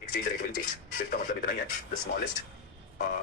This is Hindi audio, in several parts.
exchange rate will change। इसका मतलब इतना ही है, the smallest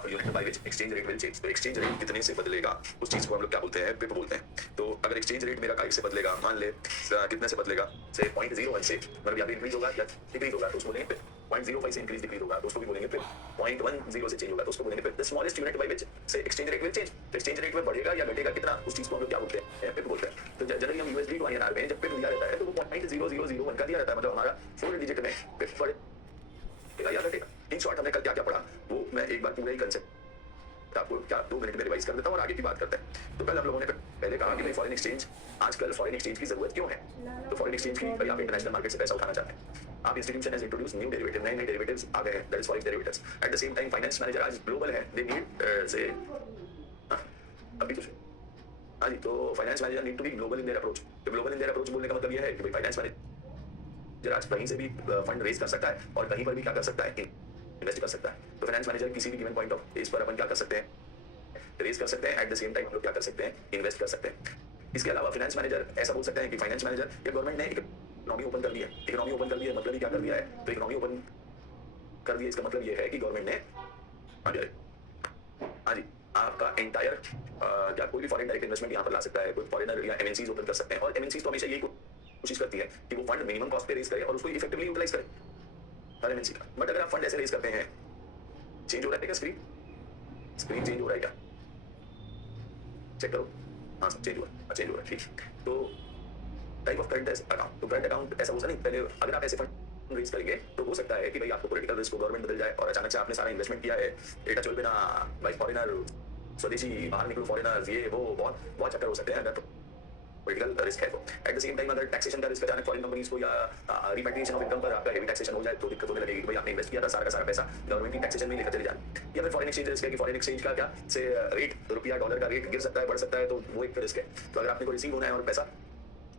unit by which exchange rate will change. तो एक्सचेंज रेट कितने से बदलेगा उस चीज को हम लोग क्या बोलते हैं, पिप बोलते हैं। तो अगर एक्सचेंज रेट मेरा 1 से बदलेगा, मान ले कितने से बदलेगा, से 0.01 से, मतलब या इंक्रीज होगा या डिक्रीज होगा तो उसको बोलेंगे पिप। 0.05 से इंक्रीज डिक्रीज होगा तो उसको भी बोलेंगे पिप। 0.10 से चेंज होगा तो उसको बोलेंगे pip. The smallest unit by which से एक्सचेंज रेट विल चेंज। तो एक्सचेंज रेट में बढ़ेगा या घटेगा कितना, उस चीज को हम लोग क्या बोलते हैं, पिप बोलते हैं। तो जनरली हम यूएसडी टू आईएनआर में जब पिप दिया रहता है तो वो 0.0001 का दिया रहता है, मतलब हमारा 4 डिजिट में पिप बढ़ेगा या घटेगा। इन शॉर्ट हमने कल क्या क्या पढ़ा वो मैं एक बार पूरा ही कंसेप्ट आपको क्या 2 मिनट में रिवाइज कर देता हूँ और आगे की बात करते हैं। तो कल हम लोगों ने पहले कहा कि भाई फॉरेन एक्सचेंज, आजकल फॉरेन एक्सचेंज की जरूरत क्यों है। तो फॉरेन एक्सचेंज की भाई आप इंटरनेशनल मार्केट से पैसा उठाना चाहते हैं, आप institution has introduce new derivative, नए डेरिवेटिव्स आ गए हैं, that is forex derivatives. At the same time finance manager आज ग्लोबल है, दे नीड से अभी कुछ हाँ जी, तो finance manager need to be global in their approach. तो ग्लोबल इन देयर अप्रोच बोलने का मतलब ये है कि भाई फाइनेंस मैनेजर आज कहीं से भी फंड रेज कर सकता है और कहीं पर भी क्या कर सकता है, इन्वेस्ट कर सकता है। तो फाइनेंस मैनेजर किसी भी गिवन पॉइंट ऑफ इस पर अपन क्या कर सकते हैं, रेज कर सकते हैं, एट द सेम टाइम हम लोग क्या कर सकते हैं, इन्वेस्ट कर सकते हैं। इसके अलावा फाइनेंस मैनेजर ऐसा बोल सकते हैं कि फाइनेंस मैनेजर या गवर्नमेंट ने इकोनॉमी ओपन कर दी है। इकोनॉमी ओपन कर दी है मतलब ही क्या कर दिया है, तो इकोनॉमी ओपन कर दी है इसका मतलब ये है कि गवर्नमेंट ने हाँ जी आपका एंटायर क्या कोई भी फॉरेन डायरेक्ट इन्वेस्टमेंट यहाँ पर ला सकता है, कोई फॉरेनर या एमएनसीज ओपन कर सकते हैं। और एमएनसीज तो हमेशा यही कोशिश करती है कि वो फंड मिनिमम कॉस्ट पे रेज करे और उसको इफेक्टिवली यूटिलाइज करे हर एमएनसी का। बट अगर आप फंड ऐसे रेज करते हैं, चेंज हो रहा है क्या स्क्रीन चेंज हो रहा है क्या, चेक करो, हाँ सब चेंज हो रहा है, ठीक। तो टाइप ऑफ करंट अकाउंट, तो करंट अकाउंट ऐसा होता नहीं, पहले अगर आप ऐसे फंड रेज करेंगे तो हो सकता है कि भाई आपको पॉलिटिकल रिस्क को गवर्नमेंट बदल जाए और अचानक से आपने सारा इन्वेस्टमेंट किया है, एटा चोल पे ना भाई फॉरेनर स्वदेशी बाहर निकलो, फॉरेनर ये वो बहुत चक्कर हो सकते हैं अगर पॉलिटिकल रिस्क है। तो एट द सेम टाइम अगर टैक्सेशन का रिस्क अचानक फॉरेन कंपनीज को या रिपेट्रिएशन ऑफ इनकम पर आपका हेवी टैक्सेशन हो जाए तो दिक्कत होने लगेगी कि भाई आपने इन्वेस्ट किया था सारा का सारा पैसा गवर्नमेंट की टैक्सेशन में लेकर चले जाए। या फिर फॉरेन एक्सचेंज रिस्क है कि फॉरेन एक्सचेंज का क्या से रेट, रुपया डॉलर का रेट गिर सकता है, बढ़ सकता है, तो वो एक रिस्क है। तो अगर आपने को रिसीव होना है और पैसा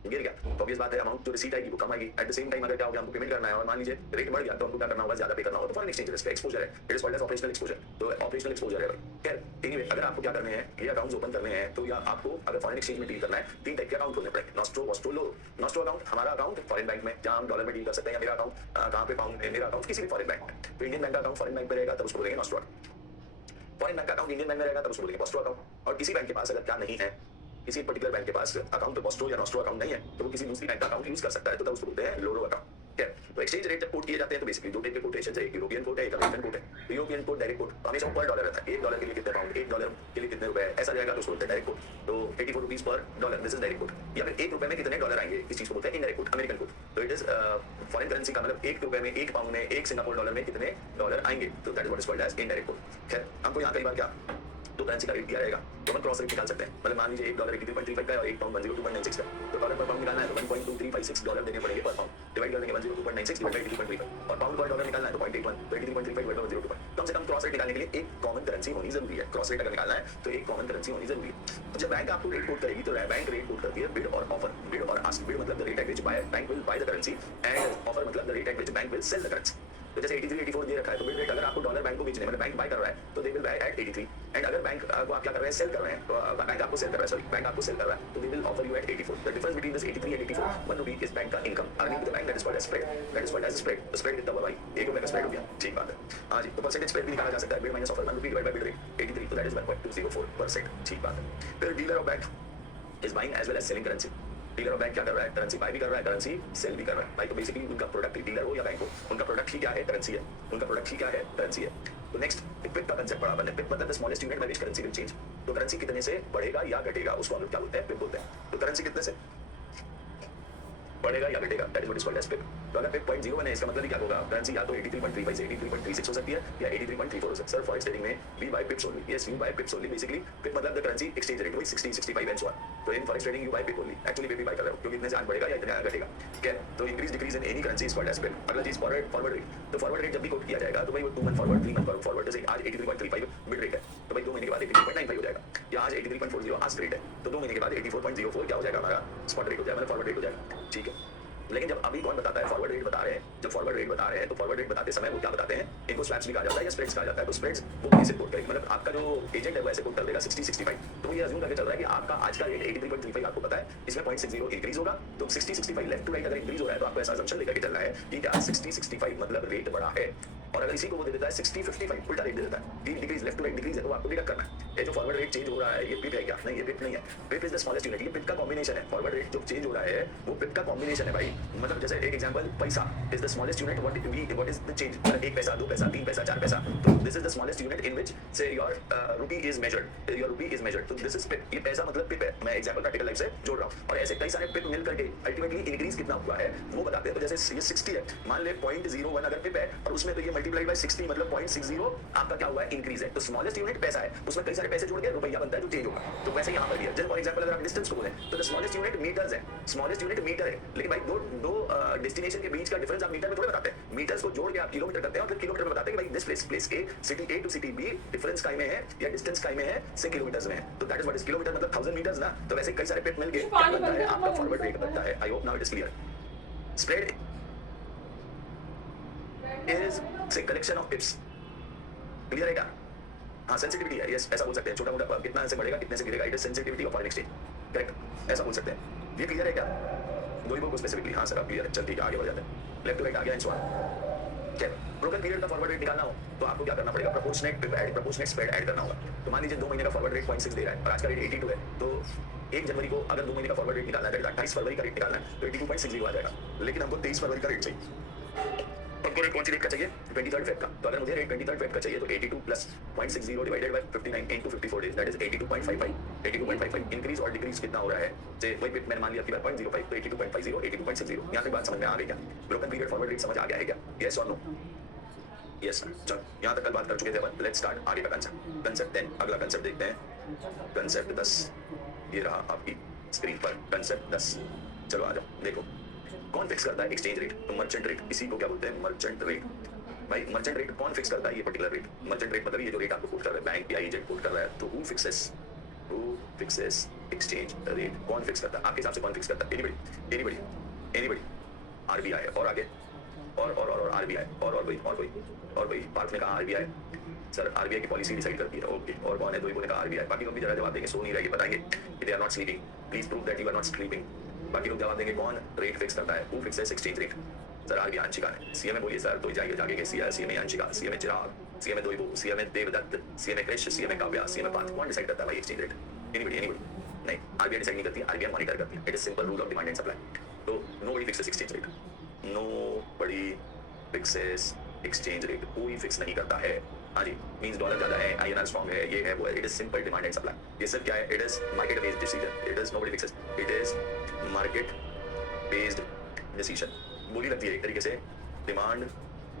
गिर गया तो ऑब्वियस बात है अमाउंट जो रिसीट आएगी वो कम आएगी। एट द सेम टाइम अगर क्या हो गया हमको पेमेंट करना है और मान लीजिए रेट बढ़ गया तो हमको क्या करना होगा, ज्यादा पे करना होगा। तो फॉरेन एक्सचेंज रिस्क एक्सपोजर है, it is called as operational exposure. तो ऑपरेशनल एक्सपोजर है भाई। खैर एनीवे अगर आपको क्या करने हैं, ये अकाउंट्स ओपन करने हैं तो या आपको अगर फॉरेन एक्सचेंज में डील करना है 3 टाइप के अकाउंट खोलने पड़ेंगे, नॉस्ट्रो वॉस्ट्रो लो। नॉस्ट्रो अकाउंट हमारा अकाउंट फॉरेन बैंक में जहां हम डॉलर में डील कर सकते हैं, या मेरा अकाउंट कहां पे पाउंड, मेरा अकाउंट किसी भी फॉरेन बैंक में। तो इंडियन बैंक का अकाउंट फॉरेन बैंक पे रहेगा तब उसको बोलेंगे नॉस्ट्रो अकाउंट। फॉरेन बैंक का अकाउंट इंडियन बैंक में रहेगा तब उसको बोलेंगे वॉस्ट्रो अकाउंट। और किसी बैंक के पास अगर क्या नहीं है, किसी पर्टिकुलर बैंक के पास अकाउंट वॉस्ट्रो या नॉस्ट्रो अकाउंट नहीं है तो वो किसी दूसरी बैंक का अकाउंट यूज कर सकता है, तो तब उसको बोलते हैं लोरो अकाउंट। तो एक्सचेंज रेट जब कोट किए जाते हैं तो बेसिकली 2 टाइप के कोटेशन है, एक यूरोपियन कोट है, एक अमेरिकन कोट है। तो यूरोपियन कोट डायरेक्ट कोट तो हमेशा पर डॉलर रहता है, $1 के लिए कितने पाउंड, $1 के लिए कितने रुपए, ऐसा जाएगा तो उसको बोलते हैं डायरेक्ट कोट। तो 84 rupees per dollar, this is direct quote. या फिर ₹1 में कितने डॉलर आएंगे, इस चीज को बोलते हैं इनडायरेक्ट कोट, अमेरिकन कोट। तो इट इज फॉरेन करेंसी का मतलब ₹1 में, 1 पाउंड में, 1 सिंगापुर डॉलर में कितने डॉलर आएंगे, तो that is what is called as indirect quote. खैर हमको यहाँ कई बार क्या तो करेंसी का रेट दिया रहेगा तो हम क्रॉस रेट निकाल सकते हैं। मतलब मान लीजिए $1 83.35 का है और 1 पाउंड 102.96 का, तो डॉलर पर पाउंड निकालना है तो $1.2356 देने पड़ेंगे पर पाउंड, डिवाइड कर देंगे 102.96 डिवाइड बाय 83.35 और पाउंड पर डॉलर निकालना है तो 0.81, तो 83.35 डिवाइड बाय 102. कम से कम क्रॉस रेट निकालने के लिए एक कॉमन करेंसी होनी जरूरी है। क्रॉस रेट अगर निकालना है तो एक कॉमन करेंसी होनी जरूरी है। तो जब बैंक आपको रेट कोट करेगी तो बैंक रेट कोट करती है बिड और ऑफर। बिड और आस्क, बिड मतलब the rate at which bank will buy the currency and offer मतलब the rate at which bank will sell the currency. तो जैसे 83 84 दे रखा है तो बिड रेट अगर आपको डॉलर बैंक को बेचने मतलब बैंक बाय कर रहा है तो they will buy at 83 and अगर बैंक को आप क्या कर रहे हैं, सेल कर रहे हैं, तो बैंक आपको सेल कर रहा है, सॉरी बैंक आपको सेल कर रहा है तो they will offer you at 84। The difference between this 83 and 84 1 rupee is bank का income earning to the bank, that is called as spread, that is called as spread. The spread कितना हुआ भाई, ₹1 का स्प्रेड हो गया, ठीक बात है। हां जी, तो परसेंटेज स्प्रेड भी निकाला जा सकता है, bid minus offer 1 rupee divide by bid rate 83, तो दैट इज 1.204%, ठीक बात है। फिर dealer of bank is buying as well as selling currency. Dealer of bank क्या कर रहा है, करेंसी बाय भी कर रहा है, करेंसी सेल भी कर रहा है। भाई तो बेसिकली उनका प्रोडक्ट, डीलर हो या बैंक हो, उनका प्रोडक्ट ही क्या है, करेंसी है। उनका प्रोडक्ट ही क्या है, करेंसी है। तो नेक्स्ट पिप का कांसेप्ट पढ़ा अपन ने। पिप मतलब the smallest unit by which currency will change. तो करेंसी कितने से बढ़ेगा या घटेगा उसको हम लोग क्या बोलते हैं, पिप बोलते हैं। तो करेंसी कितने से बढ़ेगा या घटेगा, that is what is called as pip. तो अगर पिप 0.01 है इसका मतलब क्या होगा, करेंसी या तो 83.35 से 83.36 हो सकती है या 83.34 हो सकती है। सर फॉरेक्स ट्रेडिंग में we buy pips only, yes you buy pips only. Basically pip मतलब द करेंसी एक्सचेंज रेट, वही 60 65 एंड सो ऑन। तो in forex trading you buy pip only, actually pip ही बाय कर रहे हो क्योंकि इतने से आज बढ़ेगा या इतने आज घटेगा, ठीक है। तो increase decrease in any currency is called as pip. अगला चीज फॉरवर्ड रेट। तो फॉरवर्ड रेट जब भी कोट किया जाएगा तो भाई वो 2 मंथ फॉरवर्ड, 3 मंथ फॉरवर्ड, जैसे आज 83.35 मिड रेट है तो भाई 2 महीने के बाद 83.95 हो जाएगा, या आज 83.40 आस्क रेट है तो 2 महीने के बाद 84.04 क्या हो जाएगा, हमारा स्पॉट रेट हो जाएगा, मतलब फॉरवर्ड रेट हो जाएगा, ठीक है। लेकिन जब अभी कौन बताता है, फॉरवर्ड रेट बता रहे हैं, जब फॉरवर्ड रेट बता रहे हैं तो फॉरवर्ड रेट बताते समय वो क्या बताते हैं, इनको स्वैप्स भी कहा जाता है या स्प्रेड्स कहा जाता है। तो स्प्रेड्स वो कैसे कोट करेंगे, मतलब आपका जो एजेंट है वो ऐसे कोट कर देगा 60-65, तो ये अज्यूम करके चल रहा है कि आपका आज का रेट 83.35 आपको पता है, इसमें 0.60 इंक्रीज होगा, तो 60-65 लेफ्ट टू राइट अगर इंक्रीज हो रहा है तो आपको ऐसा अजम्पशन लेकर के चलना है कि क्या 60-65 मतलब रेट बढ़ा है। और अगर इसी को वो दे देता है 60-55 उल्टा रेट दे देता है कि decrease left to right decrease है, तो आपको डिडक्ट करना है। ये जो फॉरवर्ड रेट चेंज हो रहा है ये पिप है क्या? नहीं, ये पिप नहीं है, पिप इज द स्मॉलेस्ट यूनिट, ये पिप का कॉम्बिनेशन है। फॉरवर्ड रेट जो चेंज हो रहा है वो पिप का कॉम्बिनेशन है भाई। मतलब जैसे एक एग्जांपल, पैसा is the smallest unit, what is the change, मतलब 1 पैसा 2 पैसा 3 पैसा 4 पैसा, तो this is the smallest unit in which से your rupee is measured, your rupee is measured, तो दिस इज पिप। ये पैसा मतलब पिप है, मैं एग्जांपल प्रैक्टिकल लाइफ से जोड़ रहा हूं। और ऐसे कई सारे पिप मिल करके अल्टीमेटली इंक्रीज कितना हुआ है वो बताते हैं। तो जैसे ये 60 है, मान ले 0.01 अगर पिप है और उसमें तो ये मल्टीप्लाइड बाय 60 मतलब 0.60 आपका क्या हुआ है, इंक्रीज है। तो स्मॉलेस्ट यूनिट पैसा है, उसमें कई सारे पैसे जोड़ के रुपया बनता है जो चेंज होगा। तो वैसे यहाँ पर भी है, जैसे फॉर एग्जांपल अगर आप डिस्टेंस को बोलें तो द स्मॉलेस्ट यूनिट मीटर्स है, स्मॉलेस्ट यूनिट मीटर है। लेकिन भाई दो डेस्टिनेशन के बीच का डिफरेंस आप मीटर में थोड़े बताते हैं, मीटर्स को जोड़ के आप किलोमीटर करते हैं और फिर किलोमीटर में बताते हैं कि भाई this place A, city A to city B difference काय में है या डिस्टेंस काय में है से किलोमीटर्स में है, तो that is what is kilometre मतलब 1000 मीटर्स ना। तो वैसे कई सारे पिप मिल के क्या बनता है, आपका फॉरवर्ड रेट बनता है। I hope now it is clear. Spread is से कलेक्शन ऑफ पिप्स, क्लियर है क्या? हाँ, सेंसिटिविटी है, यस, ऐसा बोल सकते हैं, छोटा मोटा कितना से बढ़ेगा कितने से गिरेगा, it is sensitivity of foreign exchange, correct, ऐसा बोल सकते हैं। ये क्लियर है क्या? दो ही को स्पेसिफिकली, हाँ सर आप क्लियर है, चल ठीक है आगे बढ़ जाते हैं। लेफ्ट टू राइट आ गया, and so on. Broken period का फॉरवर्ड रेट निकालना हो तो आपको क्या करना पड़ेगा, प्रोपोर्शनेट स्प्रेड ऐड करना होगा। तो मान लीजिए 2 महीने का फॉरवर्ड रेट 0.6 दे रहा है और आज का रेट 82 है, तो 1 जनवरी को अगर 2 महीने का फॉरवर्ड रेट निकालना है, 28 फरवरी का रेट निकालना है, तो 82.60 आ जाएगा। लेकिन हमको 23 फरवरी का रेट चाहिए। हमको रेट कौन सी डेट का चाहिए, 23rd फेब का। तो अगर मुझे रेट 23rd फेब का चाहिए तो 82 plus 0.60 divided by 59 into 54 days, that is 82.55 increase और डिक्रीज कितना हो रहा है, से वही पिप मैंने मान लिया कि 0.05, तो 82.50 82.60। यहां तक बात समझ में आ गई क्या? ब्रोकन पीरियड फॉरवर्ड रेट समझ आ गया है क्या? यस और नो? यस सर, चलो यहां तक कल बात कर चुके थे अपन, लेट्स स्टार्ट आगे का कंसेप्ट। कंसेप्ट 10, अगला कंसेप्ट देखते हैं, कंसेप्ट 10। ये रहा आपकी स्क्रीन पर कंसेप्ट 10। चलो आ जाओ, देखो कौन फिक्स करता है एक्सचेंज रेट, तो मर्चेंट रेट, इसी को क्या बोलते हैं, मर्चेंट रेट। भाई मर्चेंट रेट कौन फिक्स करता है, ये पर्टिकुलर रेट। मर्चेंट रेट मतलब ये जो रेट आपको कोट कर रहा है बैंक या एजेंट कोट कर रहा है, तो हु फिक्सेस एक्सचेंज रेट, कौन फिक्स करता है आपके हिसाब से, कौन फिक्स करता है? एनीबडी आरबीआई और आगे और आरबीआई और कोई पार्थ ने कहा आरबीआई, सर आरबीआई की पॉलिसी डिसाइड करती है, ओके। और कौन है, दो ने कहा आरबीआई। बाकी लोग भी जरा जवाब देंगे, सो नहीं रहेगी, बताएंगे कि they are not sleeping, please prove that you are not sleeping. बाकी लोग जवाब देंगे कौन रेट फिक्स करता है, who fixes exchange rate, sir RBI Anshika ने। सीएमए बोलिए सर, तो जाइए जाके के CMA Anshika, CMA Chirag, CMA Doibo, CMA Devdutt, CMA Krishna, CMA Kavya, CMA Parth, कौन डिसाइड करता है भाई एक्सचेंज रेट? एनीबडी नहीं, आरबीआई डिसाइड नहीं करती है, आरबीआई मॉनिटर करती है। It is simple rule of demand and supply. तो nobody fixes exchange rate, nobody fixes exchange rate, कोई फिक्स नहीं करता है। हाँ जी, मींस डॉलर ज्यादा है, आईएनआर स्ट्रांग है, ये है वो है, it is simple demand and supply. ये सब क्या है, it is market based decision, it is nobody fixes, it is market based decision. बोली लगती है एक तरीके से डिमांड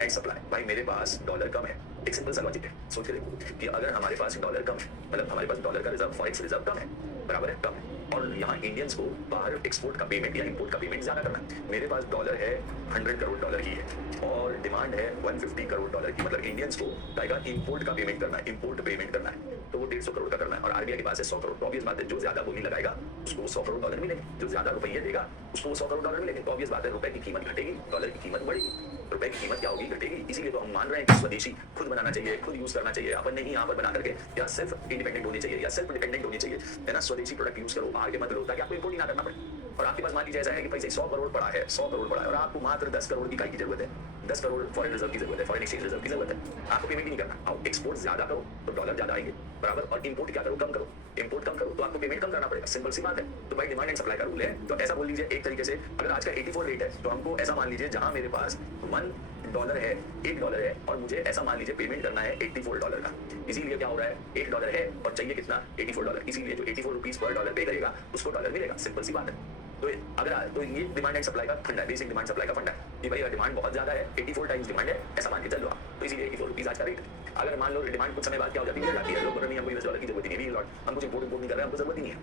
एंड सप्लाई। भाई मेरे पास डॉलर कम है, एक सिंपल सा लॉजिक है, सोच के देखो कि अगर हमारे पास डॉलर कम है, मतलब हमारे पास डॉलर का रिजर्व, फॉरेक्स रिजर्व कम है, बराबर है, कम है, और यहाँ इंडियंस को बाहर एक्सपोर्ट का पेमेंट या इंपोर्ट का पेमेंट ज्यादा करना है। मेरे पास डॉलर है 100 करोड़ डॉलर ही है और डिमांड है 150 करोड़ डॉलर की, मतलब इंडियंस को जाएगा इंपोर्ट का पेमेंट करना है, इंपोर्ट पेमेंट करना है, तो वो 150 करोड़ का करना है। और आरबीआई के पास है 100 करोड़, तो ऑब्वियस बात है जो ज्यादा बोली लगाएगा उसको 100 करोड़ डॉलर मिलेंगे, जो ज्यादा रुपये देगा उसको 100 करोड़ डॉलर मिलेंगे। तो ऑब्वियस बात है रुपए की कीमत घटेगी, डॉलर की कीमत बढ़ेगी, रुपए की कीमत क्या होगी, घटेगी। इसीलिए तो हम मान रहे हैं कि स्वदेशी खुद बनाना चाहिए, खुद यूज करना चाहिए, अपन नहीं यहाँ पर बना करके, या सिर्फ इंडिपेंडेंट होनी चाहिए या सिर्फ डिपेंडेंट होनी चाहिए, है ना। स्वदेशी प्रोडक्ट यूज करो, बाहर के मत लो, ताकि आपको इंपोर्ट ही ना करना पड़े। और आपके पास मान लीजिए ऐसा है कि पैसे 100 करोड़ पड़ा है, 100 करोड़ पड़ा है और आपको मात्र 10 करोड़ की इकाई की जरूरत है, 10 करोड़ फॉरेन रिजर्व की जरूरत है, फॉरेन एक्सचेंज रिजर्व की जरूरत है। आपको पेमेंट ही नहीं करना, आओ एक्सपोर्ट ज्यादा करो तो डॉलर ज्यादा आएंगे, बराबर। और इंपोर्ट क्या करो, कम करो, इंपोर्ट कम करो तो आपको पेमेंट कम करना पड़ेगा, सिंपल सी बात है। तो भाई डिमांड एंड सप्लाई का रूल है। तो ऐसा बोल लीजिए एक तरीके से, अगर आज का 84 रेट है तो हमको ऐसा मान लीजिए, जहां मेरे पास $1 है, $1 है, और मुझे ऐसा मान लीजिए पेमेंट करना है $84 का। इसीलिए क्या हो रहा है, $1 है और चाहिए कितना, $84, इसीलिए जो 84 रुपीज पर डॉलर पे करेगा उसको डॉलर मिलेगा, सिंपल सी बात है। तो अगर तो ये डिमांड एंड सप्लाई का फंडा है, बेसिक डिमांड सप्लाई का फंडा है कि भाई अगर डिमांड बहुत ज्यादा है, 84 टाइम्स डिमांड है, ऐसा मान के चलो आप, तो इसीलिए 84 रुपीज आज का रेट। अगर मान लो डिमांड कुछ समय बाद क्या हो जाती है, लोग नहीं, हमको $US की जरूरत ही नहीं है, हम कुछ इंपोर्ट नहीं कर रहे हैं, हमको जरूरत ही नहीं है।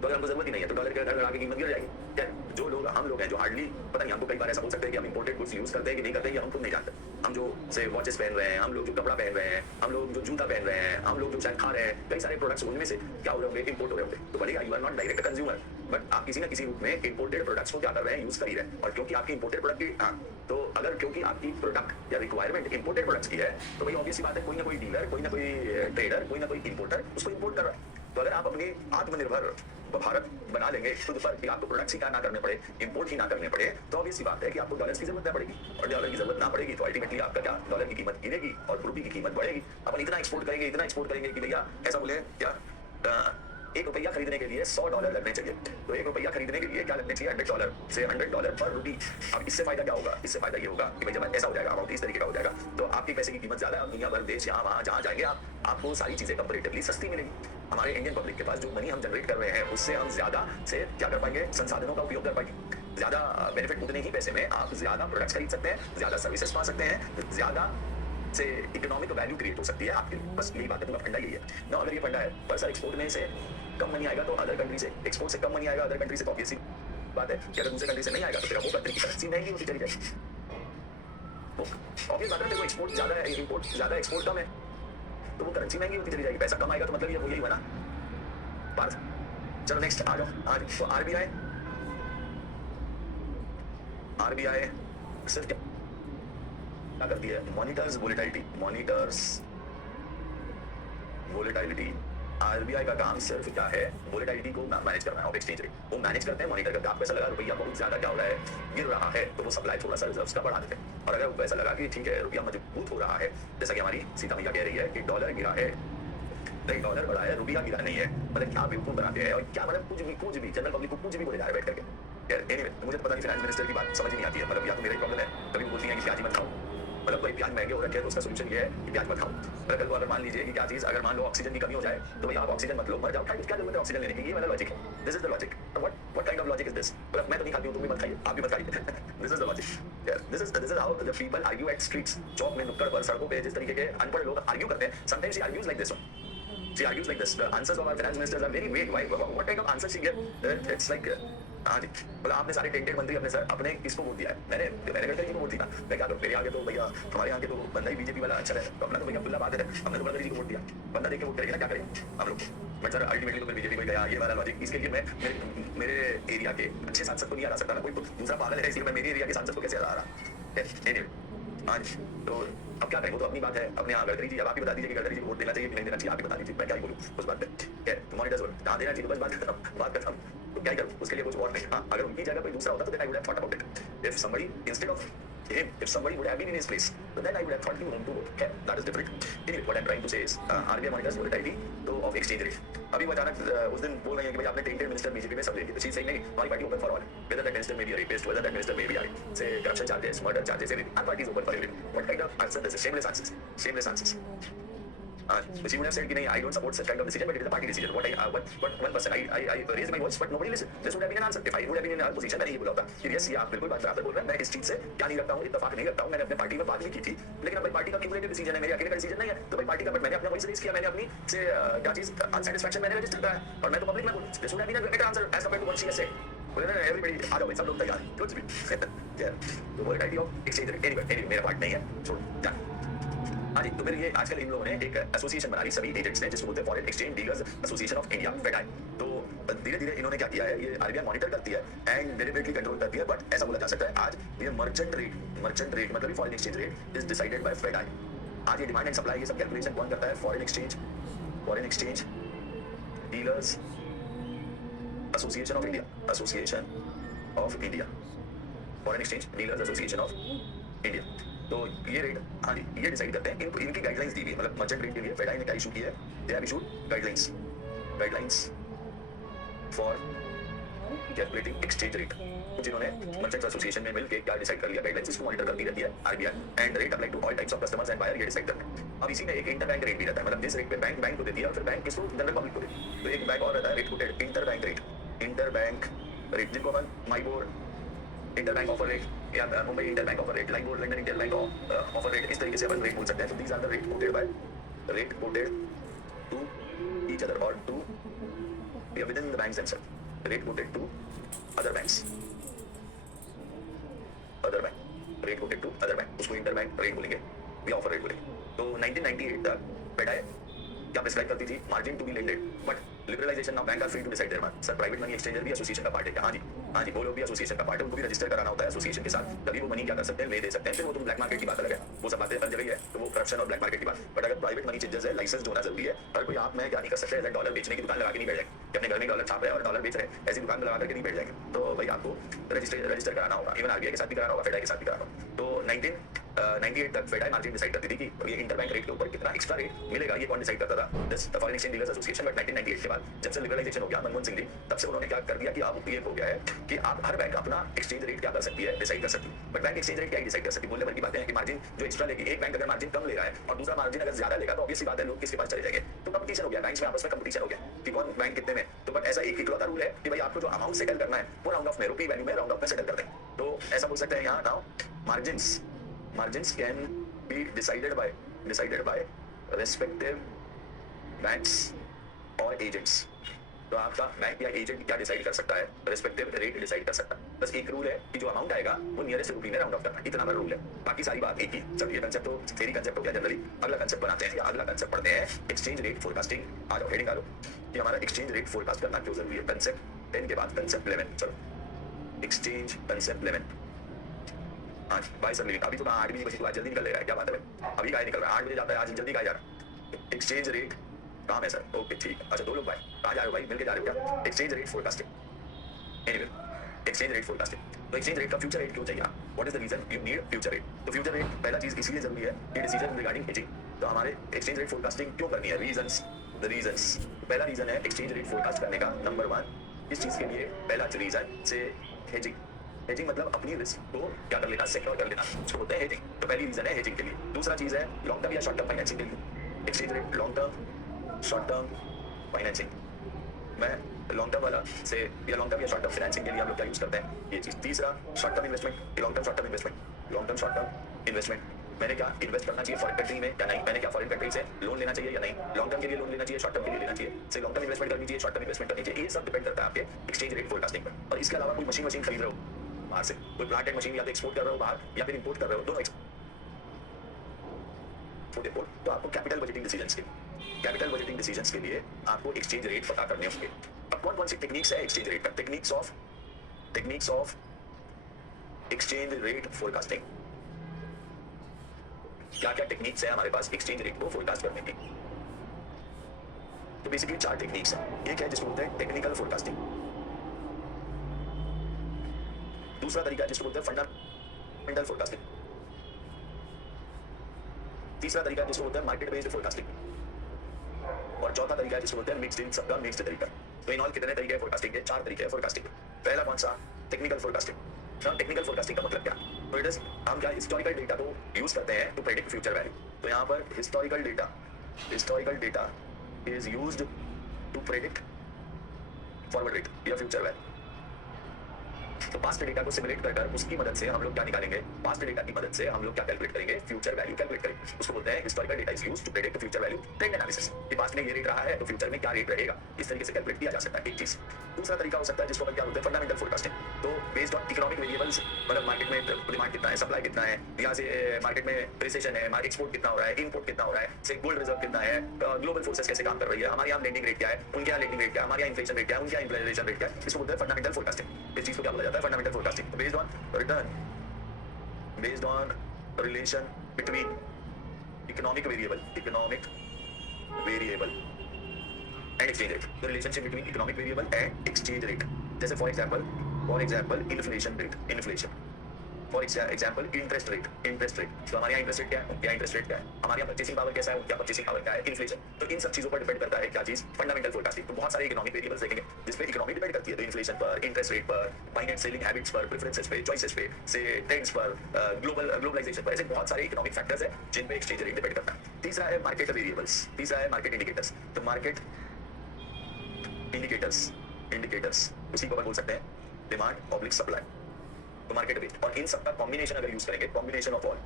तो अगर हमको जरूरत ही नहीं है तो डॉलर के घर आगे कीमत गिर जाएगी। क्या जो लोग हम लोग हैं जो हार्डली, पता नहीं, हमको कई बार ऐसा बोल सकते हैं कि हम इंपोर्टेड गुड्स यूज करते हैं कि नहीं करते हैं, ये हम खुद नहीं जानते। हम जो से वॉचेस पहन रहे हैं, हम लोग जो कपड़ा पहन रहे हैं, हम लोग जो जूता पहन रहे हैं, हम लोग जो शायद खा रहे हैं, कई सारे प्रोडक्ट्स उनमें से क्या हो रहे होंगे, इंपोर्ट हो रहे होंगे। तो भले you are not direct consumer, but आप किसी ना किसी रूप में इंपोर्टेड प्रोडक्ट्स को क्या कर रहे हैं, यूज कर ही रहे हैं। और क्योंकि आपकी इंपोर्टेड प्रोडक्ट की तो अगर क्योंकि आपकी प्रोडक्ट या रिक्वायरमेंट इंपोर्टेड प्रोडक्ट्स की है, तो भाई ऑब्वियस सी बात है कोई ना कोई डीलर, कोई ना कोई ट्रेडर, कोई ना कोई इंपोर्टर उसको इंपोर्ट कर रहा है। तो अगर आप अपनी आत्मनिर्भर भारत बना लेंगे खुद पर कि आपको प्रोडक्ट्स ही क्या ना करने पड़े, इंपोर्ट ही ना करने पड़े, तो ऑब्वियस सी बात है कि आपको डॉलर्स की जरूरत ना पड़ेगी। और डॉलर की जरूरत ना पड़ेगी तो अल्टीमेटली आपका क्या, डॉलर की कीमत गिरेगी और रुपये की कीमत बढ़ेगी। अपन इतना एक्सपोर्ट करेंगे कि भैया ऐसा बोले क्या, $1 खरीदने के लिए $100 लगने चाहिए, तो $1 खरीदने के लिए क्या लगने चाहिए, $100 से $100 पर रुपी। अब इससे फायदा क्या होगा, इससे फायदा ये होगा कि भाई जब ऐसा हो जाएगा, अमाउंट इस तरीके का हो जाएगा, तो आपके पैसे की कीमत ज्यादा है। दुनिया भर देश यहाँ वहाँ जहाँ जाएंगे आपको सारी चीजें कंपेरेटिवली सस्ती मिलेगी। हमारे इंडियन पब्लिक के पास जो मनी हम जनरेट कर रहे हैं उससे हम ज्यादा से क्या कर पाएंगे, संसाधनों का उपयोग कर पाएंगे। ज्यादा बेनिफिट, उतने ही पैसे में आप ज्यादा प्रोडक्ट्स खरीद सकते हैं, ज्यादा सर्विसेज पा सकते हैं, ज्यादा से इकोनॉमिक वैल्यू क्रिएट हो सकती है आपकी। बस यही बात है, पूरा फंडा यही है ना। अगर ये फंडा है पर सर एक्सपोर्ट में से कम मनी आएगा तो अदर कंट्री से, एक्सपोर्ट से कम मनी आएगा अदर कंट्री से, तो ऑब्वियसली बात है कि अगर दूसरे कंट्री से नहीं आएगा तो फिर वो कंट्री की करेंसी महंगी होती चली जाएगी। ऑब्वियस बात है, देखो एक्सपोर्ट ज्यादा है, इंपोर्ट ज्यादा, एक्सपोर्ट कम है, तो वो करेंसी महंगी होती चली जाएगी। पैसा कम आएगा तो मतलब ये वो यही बना पार्थ। चलो नेक्स्ट आ जाओ। आज तो आरबीआई सिर्फ क्या करती है, मॉनिटर्स वोलेटिलिटी। आरबीआई का काम सिर्फ क्या है, वोलेटिलिटी को मैनेज करना है ऑफ एक्सचेंज रेट। वो मैनेज करते हैं, मॉनिटर करते हैं। आपको ऐसा लगा रुपया बहुत ज्यादा क्या हो रहा है, गिर रहा है, तो वो सप्लाई थोड़ा सा रिजर्व्स का बढ़ा देते हैं। और अगर वो ऐसा लगा कि ठीक है रुपया मजबूत हो रहा है, जैसा कि हमारी सीता मैया कह रही है कि डॉलर गिरा है, नहीं डॉलर बढ़ा है, रुपया गिरा नहीं है, मतलब क्या बेवकूफ बनाते हैं और क्या मतलब कुछ भी जनरल पब्लिक को कुछ भी बोले जा रहे हैं बैठ करके। यार एनीवे, मुझे तो पता नहीं फाइनेंस मिनिस्टर की बात समझ नहीं आती है। मतलब या तो मेरा ही प्रॉब्लम है, कभी बोलती है कि प्याज ही मत खाओ, मतलब कोई प्याज महंगे हो रखे हैं तो उसका सोल्यूशन ये है कि प्याज मत खाओ। कल को अगर मान लीजिए कि क्या चीज, अगर मान लो ऑक्सीजन की कमी हो जाए तो भाई आप ऑक्सीजन मत लो, मर जाओ, क्या जरूरत है ऑक्सीजन लेने की, ये वाला लॉजिक है। This is the logic. What kind of logic is this? मतलब मैं तो नहीं खाती हूं, तुम भी मत खाइए, आप भी मत खाइए। दिस इज द लॉजिक यार, this is how the people argue at streets. चौक में, नुक्कड़ पर, सड़कों पे जिस तरीके के अनपढ़ लोग आर्ग्यू करते हैं, sometimes he argues like this one. She argues like this. The answers of our finance ministers are very vague. Why? What kind of answers she give? It's like, हाँ जी, मतलब आपने सारे टेंटेड मंत्री अपने सर अपने किसको वोट दिया है? मैंने गडकरी को वोट दिया। मैं क्या करूँ, मेरे आगे तो भैया, हमारे यहाँ के तो बंदा ही बीजेपी वाला अच्छा है, तो अपना तो भैया अब्दुल्ला बात है, हमने तो गडकरी जी को वोट दिया। बंदा देख के वोट करेंगे ना, क्या करेंगे हम लोग? बट सर अल्टीमेटली तो फिर बीजेपी को गया, ये वाला लॉजिक। इसके लिए मैं मेरे एरिया के अच्छे सांसद को नहीं आ सकता ना, कोई दूसरा पागल है, इसलिए मैं मेरे एरिया के सांसद को कैसे आ रहा? हाँ जी, तो अब क्या करें, वो तो अपनी बात है। अपने यहाँ गडकरी जी, अब आप ही बता दीजिए कि गडकरी जी को वोट देना चाहिए कि नहीं देना चाहिए, आप ही बता दीजिए, मैं क्या ही बोलूँ उस बात पे। मॉनिटर्स कहाँ देना चाहिए, तो बस बात खत्म। तो क्या ही करूँ उसके लिए कुछ और नहीं। हाँ, अगर उनकी जगह कोई दूसरा होता तो then I would have thought about it. If somebody instead of him, if somebody would have been in his place, so then I would have thought whom to vote. Okay, that is different. Anyway, what I'm trying to say is, RBI monitors volatility तो of exchange rate. अभी वो अचानक उस दिन बोल रहे हैं कि भाई आपने टेंटेड मिनिस्टर बीजेपी में सब ले लिए, तो चीज सही नहीं, हमारी party open for all, whether that minister may be a rapist, whether that minister may be say corruption charges, murder charges, everything. Our party is open for everything. What kind of answer? This is shameless answers. She would have said कि नहीं, I don't support such kind of decision, but it is a party decision. What one person I raised my voice, but nobody listened. This would have been an answer. If I would have been in a position, मैंने ये बोला होता कि yes, ये आप बिल्कुल बात बराबर बोल रहे हैं, मैं इस चीज से क्या नहीं रखता हूँ, इत्तेफाक नहीं रखता हूँ, मैंने अपने पार्टी में बात भी की थी, लेकिन अब भाई पार्टी का क्यूमुलेटिव डिसीजन है, मेरे अकेले का डिसीजन नहीं है, तो भाई पार्टी का, बट मैंने अपना वॉइस रेज किया, मैंने अपनी से क्या चीज अनसैटिस्फैक्शन मैंने रजिस्टर करा है और मैं तो पब्लिक में बोलूँ। This would have been a better answer as compared to what she has said. Everybody आ जाओ भाई, सब लोग तैयार, कुछ भी तो volatility of exchange rate. Anyway मेरा पार्ट नहीं है, छोड़ो जान। हाँ जी, तो फिर ये आजकल इन लोगों ने एक एसोसिएशन बना ली सभी एजेंट्स ने, जिसको बोलते हैं foreign exchange dealers association of India, FEDAI. तो धीरे धीरे इन्होंने क्या किया है, ये आरबीआई मॉनिटर करती है एंड डेलिबरेटली कंट्रोल करती है, बट ऐसा बोला जा सकता है आज ये मर्चेंट रेट मतलब foreign exchange rate is decided by FEDAI. आज ये डिमांड एंड सप्लाई, ये सब कैलकुलेशन कौन करता है? Foreign exchange dealers association of India, foreign exchange dealers association of India. तो ये रेट, हाँ जी, ये डिसाइड करते हैं। इनकी गाइडलाइंस दी गई, मतलब मर्चेंट रेट के लिए फेडाई ने क्या इशू की है, they have issued guidelines for calculating exchange rate. कुछ इन्होंने मर्चेंट्स एसोसिएशन में मिलकर क्या डिसाइड कर लिया, गाइडलाइंस इसको मॉनिटर करती रहती है RBI, and rate apply to all types of customers and buyer, ये डिसाइड करते हैं। अब इसी में एक इंटरबैंक रेट भी रहता है, मतलब जिस रेट पे बैंक को देती है और फिर बैंक किसको, जनरल पब्लिक को देती है। तो एक बैंक और रहता है रेट कोटेड इंटरबैंक रेट, जिनको अपन माईबोर इंटरबैंक ऑफर रेट या Mumbai interbank offer rate, LIBOR London interbank offer rate, इस तरीके से अपन रेट बोल सकते हैं। तो these are the rate quoted to each other और to within the banks themselves, rate quoted to other bank, rate quoted to other bank, उसको इंटरबैंक रेट बोलेंगे या ऑफर रेट बोलेंगे। तो 1998 तक फेडाई क्या प्रिस्क्राइब करती थी, margin to be lended, but liberalization now bank are free to decide their sir private money exchanger भी एसोसिएशन का पार्ट है क्या? हाँ जी वो लोग भी एसोसिएशन का पार्ट है, उनको भी रजिस्टर कराना होता है एसोसिएशन के साथ, तभी वो मनी क्या कर सकते हैं ले दे सकते हैं। फिर वो तो ब्लैक मार्केट की बात अलग है, वो सब बातें हर जगह ही है, तो वो करप्शन और ब्लैक मार्केट की बात। बट अगर प्राइवेट मनी चेंजर्स है लाइसेंस होना जरूरी है। हर कोई आप मैं क्या नहीं कर सकते हैं, डॉलर बेचने की दुकान लगा के नहीं बैठ जाएंगे कि अपने घर में डॉलर छाप रहे हैं और डॉलर बेच रहे हैं, ऐसी दुकान लगा करके नहीं बैठ जाएंगे। तो भाई आपको रजिस्टर कराना होगा, इवन आरबीआई के साथ भी कराना होगा, फेडाई के साथ भी कराना होगा। तो 1998 तक फेडाई मार्जिन डिसाइड करती थी कि ये इंटरबैंक रेट के ऊपर कितना एक्स्ट्रा रेट मिलेगा, ये कौन डिसाइड करता था? This the foreign exchange dealers association. But 1998 के बाद जब से लिबरलाइजेशन हो गया मनमोहन सिंह जी, तब से उन्होंने क्या कर दिया कि अब ये हो गया है कि आप हर बैंक अपना एक्सचेंज रेट क्या कर सकती है, डिसाइड कर सकती है। बट बैंक एक्सचेंज रेट क्या डिसाइड कर सकती है? मूल्य भर की बातें हैं कि मार्जिन जो एक्स्ट्रा लेगी, एक बैंक अगर मार्जिन कम ले रहा है और दूसरा मार्जिन अगर ज्यादा लेगा तो ऑब्वियसली बात है लोग किसके पास चले जाएंगे। तो कंपटीशन हो गया, बैंक्स में आपस में कंपटीशन हो गया कि कौन बैंक कितने में। तो बट ऐसा एक इकलौता रूल है कि भाई आपको जो अमाउंट सेटल करना है वो राउंड ऑफ में, रुपी वैल्यू में राउंड ऑफ में सेटल कर दें। तो ऐसा बोल सकते हैं यहाँ now margins can be decided by respective banks or agents। तो आपका बैंक या एजेंट क्या डिसाइड कर सकता है? रेस्पेक्टिव रेट डिसाइड कर सकता है। बस एक रूल है कि जो अमाउंट आएगा वो नियरेस्ट रुपी में राउंड ऑफ करना, इतना बड़ा रूल है। बाकी सारी बात एक ही। चलो ये कंसेप्ट तो थ्योरी कंसेप्ट हो गया जनरली। अगला कंसेप्ट बनाते हैं या अगला कंसेप्ट पढ़ते हैं एक्सचेंज रेट फोरकास्टिंग। आ जाओ हेडिंग डालो कि हमारा एक्सचेंज रेट फोरकास्ट करना क्यों जरूरी है। कंसेप्ट 10 के बाद कंसेप्ट 11। चलो एक्सचेंज कंसेप्ट 11। हाँ बाय सर अभी तो 8 बजे तो आज जल्दी निकल रहा है, क्या बात है भाई? अभी काय निकल रहा है? 8 बजे जाता है आज, जल्दी काय जा रहा है? एक्सचेंज रेट काम है सर, ओके ठीक है। अच्छा दो लोग भाई कहाँ जा रहे हो भाई, मिलके जा रहे हो क्या? Exchange rate forecasting. Anyway exchange rate forecasting. तो एक्सचेंज रेट का फ्यूचर रेट क्यों चाहिए? What is the reason you need future rate? तो फ्यूचर रेट पहला चीज इसीलिए जरूरी है कि डिसीजन रिगार्डिंग हेजिंग। तो हमारे एक्सचेंज रेट फोरकास्टिंग क्यों करनी है? रीजंस। पहला रीजन है एक्सचेंज रेट फोरकास्ट करने का, नंबर 1 इस चीज के लिए पहला रीजन से हेजिंग। हेजिंग मतलब अपनी रिस्क को क्या कर लेना, सिक्योर कर लेना, उसको बोलते हैं हेजिंग। तो पहली रीजन है हेजिंग के लिए। दूसरा चीज है लॉन्ग टर्म या शॉर्ट टर्म फाइनेंसिंग के लिए। Exchange rate long term short term financing. मैं लॉन्ग टर्म वाला से या लॉन्ग टर्म या शॉर्ट टर्म फाइनेंसिंग के लिए हम लोग क्या यूज करते हैं, ये चीज। तीसरा short term investment, long term short term investment, long term short term investment. मैंने क्या इन्वेस्ट करना चाहिए फॉरेन कंट्री में या नहीं, मैंने क्या फॉरेन कंट्री से लोन लेना चाहिए या नहीं, लॉन्ग टर्म के लिए लोन लेना चाहिए, शॉर्ट टर्म के लिए लेना चाहिए, से लॉन्ग टर्म इन्वेस्टमेंट करनी चाहिए, शॉर्ट टर्म इन्वेस्टमेंट करनी चाहिए। ये सब डिपेंड करता है आपके एक्सचेंज रेट फोरकास्टिंग पर। और इसके अलावा कोई मशीन खरीद रहे हो बाहर से, कोई प्लांट एंड मशीन या तो एक्सपोर्ट कर रहे हो बाहर या फिर इंपोर्ट कर रहे हो, दोनों एक्सपोर्ट, तो आपको कैपिटल बजटिंग डिसीजंस के लिए आपको एक्सचेंज रेट पता करने होंगे। अब कौन सी टेक्निक्स है एक्सचेंज रेट का? Techniques of exchange rate forecasting. क्या क्या टेक्निक्स है हमारे पास एक्सचेंज रेट को फोरकास्ट करने की? तो बेसिकली 4 टेक्निक्स है। एक है जिसको बोलते हैं टेक्निकल फोरकास्टिंग, दूसरा तरीका है जिसको बोलते हैं फंडामेंटल फोरकास्टिंग, तीसरा तरीका है जिसको बोलते हैं मार्केट बेस्ड फोरकास्टिंग, और चौथा तरीका है जिसको बोलते हैं मिक्स्ड तरीका। तो इन ऑल कितने तरीके हैं फोरकास्टिंग के? 4 तरीके हैं फोरकास्टिंग। पहला कौन सा? Technical forecasting. टेक्निकल फोरकास्टिंग का मतलब क्या? तो इट इज हम क्या हिस्टोरिकल डेटा को यूज करते हैं टू प्रेडिक्ट फ्यूचर वैल्यू। तो यहाँ पर historical data is used to predict forward rate या फ्यूचर वैल्यू। तो पास्ट डेटा को सिमुलेट कर उसकी मदद से हम लोग क्या निकालेंगे? पास्ट डेटा की मदद से हम लोग क्या कैलकुलेट करेंगे? फ्यूचर वैल्यू कैलकुलेट करेंगे। उसको बोलते हैं historical data is used to predict future value trend analysis. कि पास्ट में ये रेट रहा है तो फ्यूचर में क्या रेट रहेगा, इस तरीके से कैलकुलेट किया जा सकता है। एक चीज। दूसरा तरीका हो सकता है जिसको क्या बोलते हैं फंडामेंटल फोरकास्टिंग। तो बेस्ड ऑन इकोनॉमिक वेरिएबल्स, मतलब मार्केट में डिमांड कितना है, सप्लाई कितना है, यहाँ से मार्केट में रिसेशन है, एक्सपोर्ट कितना हो रहा है, इंपोर्ट कितना हो रहा है, से गोल्ड रिजर्व कितना है, ग्लोबल फोर्सेस कैसे काम कर रही है, हमारे यहाँ लेंडिंग रेट क्या है, उनके यहाँ लेंडिंग रेट क्या है, हमारे यहाँ इन्फ्लेशन रेट क्या है, उनके यहाँ इन्फ्लेशन रेट क्या है, इसको बोलते हैं फंडामेंटल फोरकास्टिंग। इस चीज को क्या बोला जाता है? Fundamental forecasting. Based on return, based on relation between economic variable and exchange rate. The relationship between economic variable and exchange rate. जैसे for example inflation rate, for example interest rate. तो हमारे यहाँ इंटरेस्ट रेट क्या है, उनके यहाँ इंटरेस्ट रेट क्या है, हमारे यहाँ परचेसिंग पावर कैसा है, उनके यहाँ परचेसिंग पावर क्या है, इन्फ्लेशन। तो इन सब चीजों पर डिपेंड करता है क्या चीज? Fundamental forecasting. तो बहुत सारे इकोनॉमिक वेरिएबल्स देखेंगे जिसपे इकोनॉमी डिपेंड करती है। तो इन्फ्लेशन पर, इंटरेस्ट रेट पर, बाइंग एंड सेलिंग हैबिट्स पर, प्रेफरेंसेस पे, चॉइसेस पे, से ट्रेंड्स पर, ग्लोबलाइजेशन पर, ऐसे बहुत सारे इकोनॉमिक फैक्टर्स है जिन पे एक्सचेंज रेट डिपेंड करता है। तीसरा है मार्केट वेरिएबल्स, तीसरा है मार्केट इंडिकेटर्स। तो मार्केट इंडिकेटर्स उसी को अपन बोल सकते हैं डिमांड ऑब्लिक सप्लाई, तो मार्केट बेस्ड। और इन सब का कॉम्बिनेशन अगर यूज करेंगे, कॉम्बिनेशन ऑफ ऑल,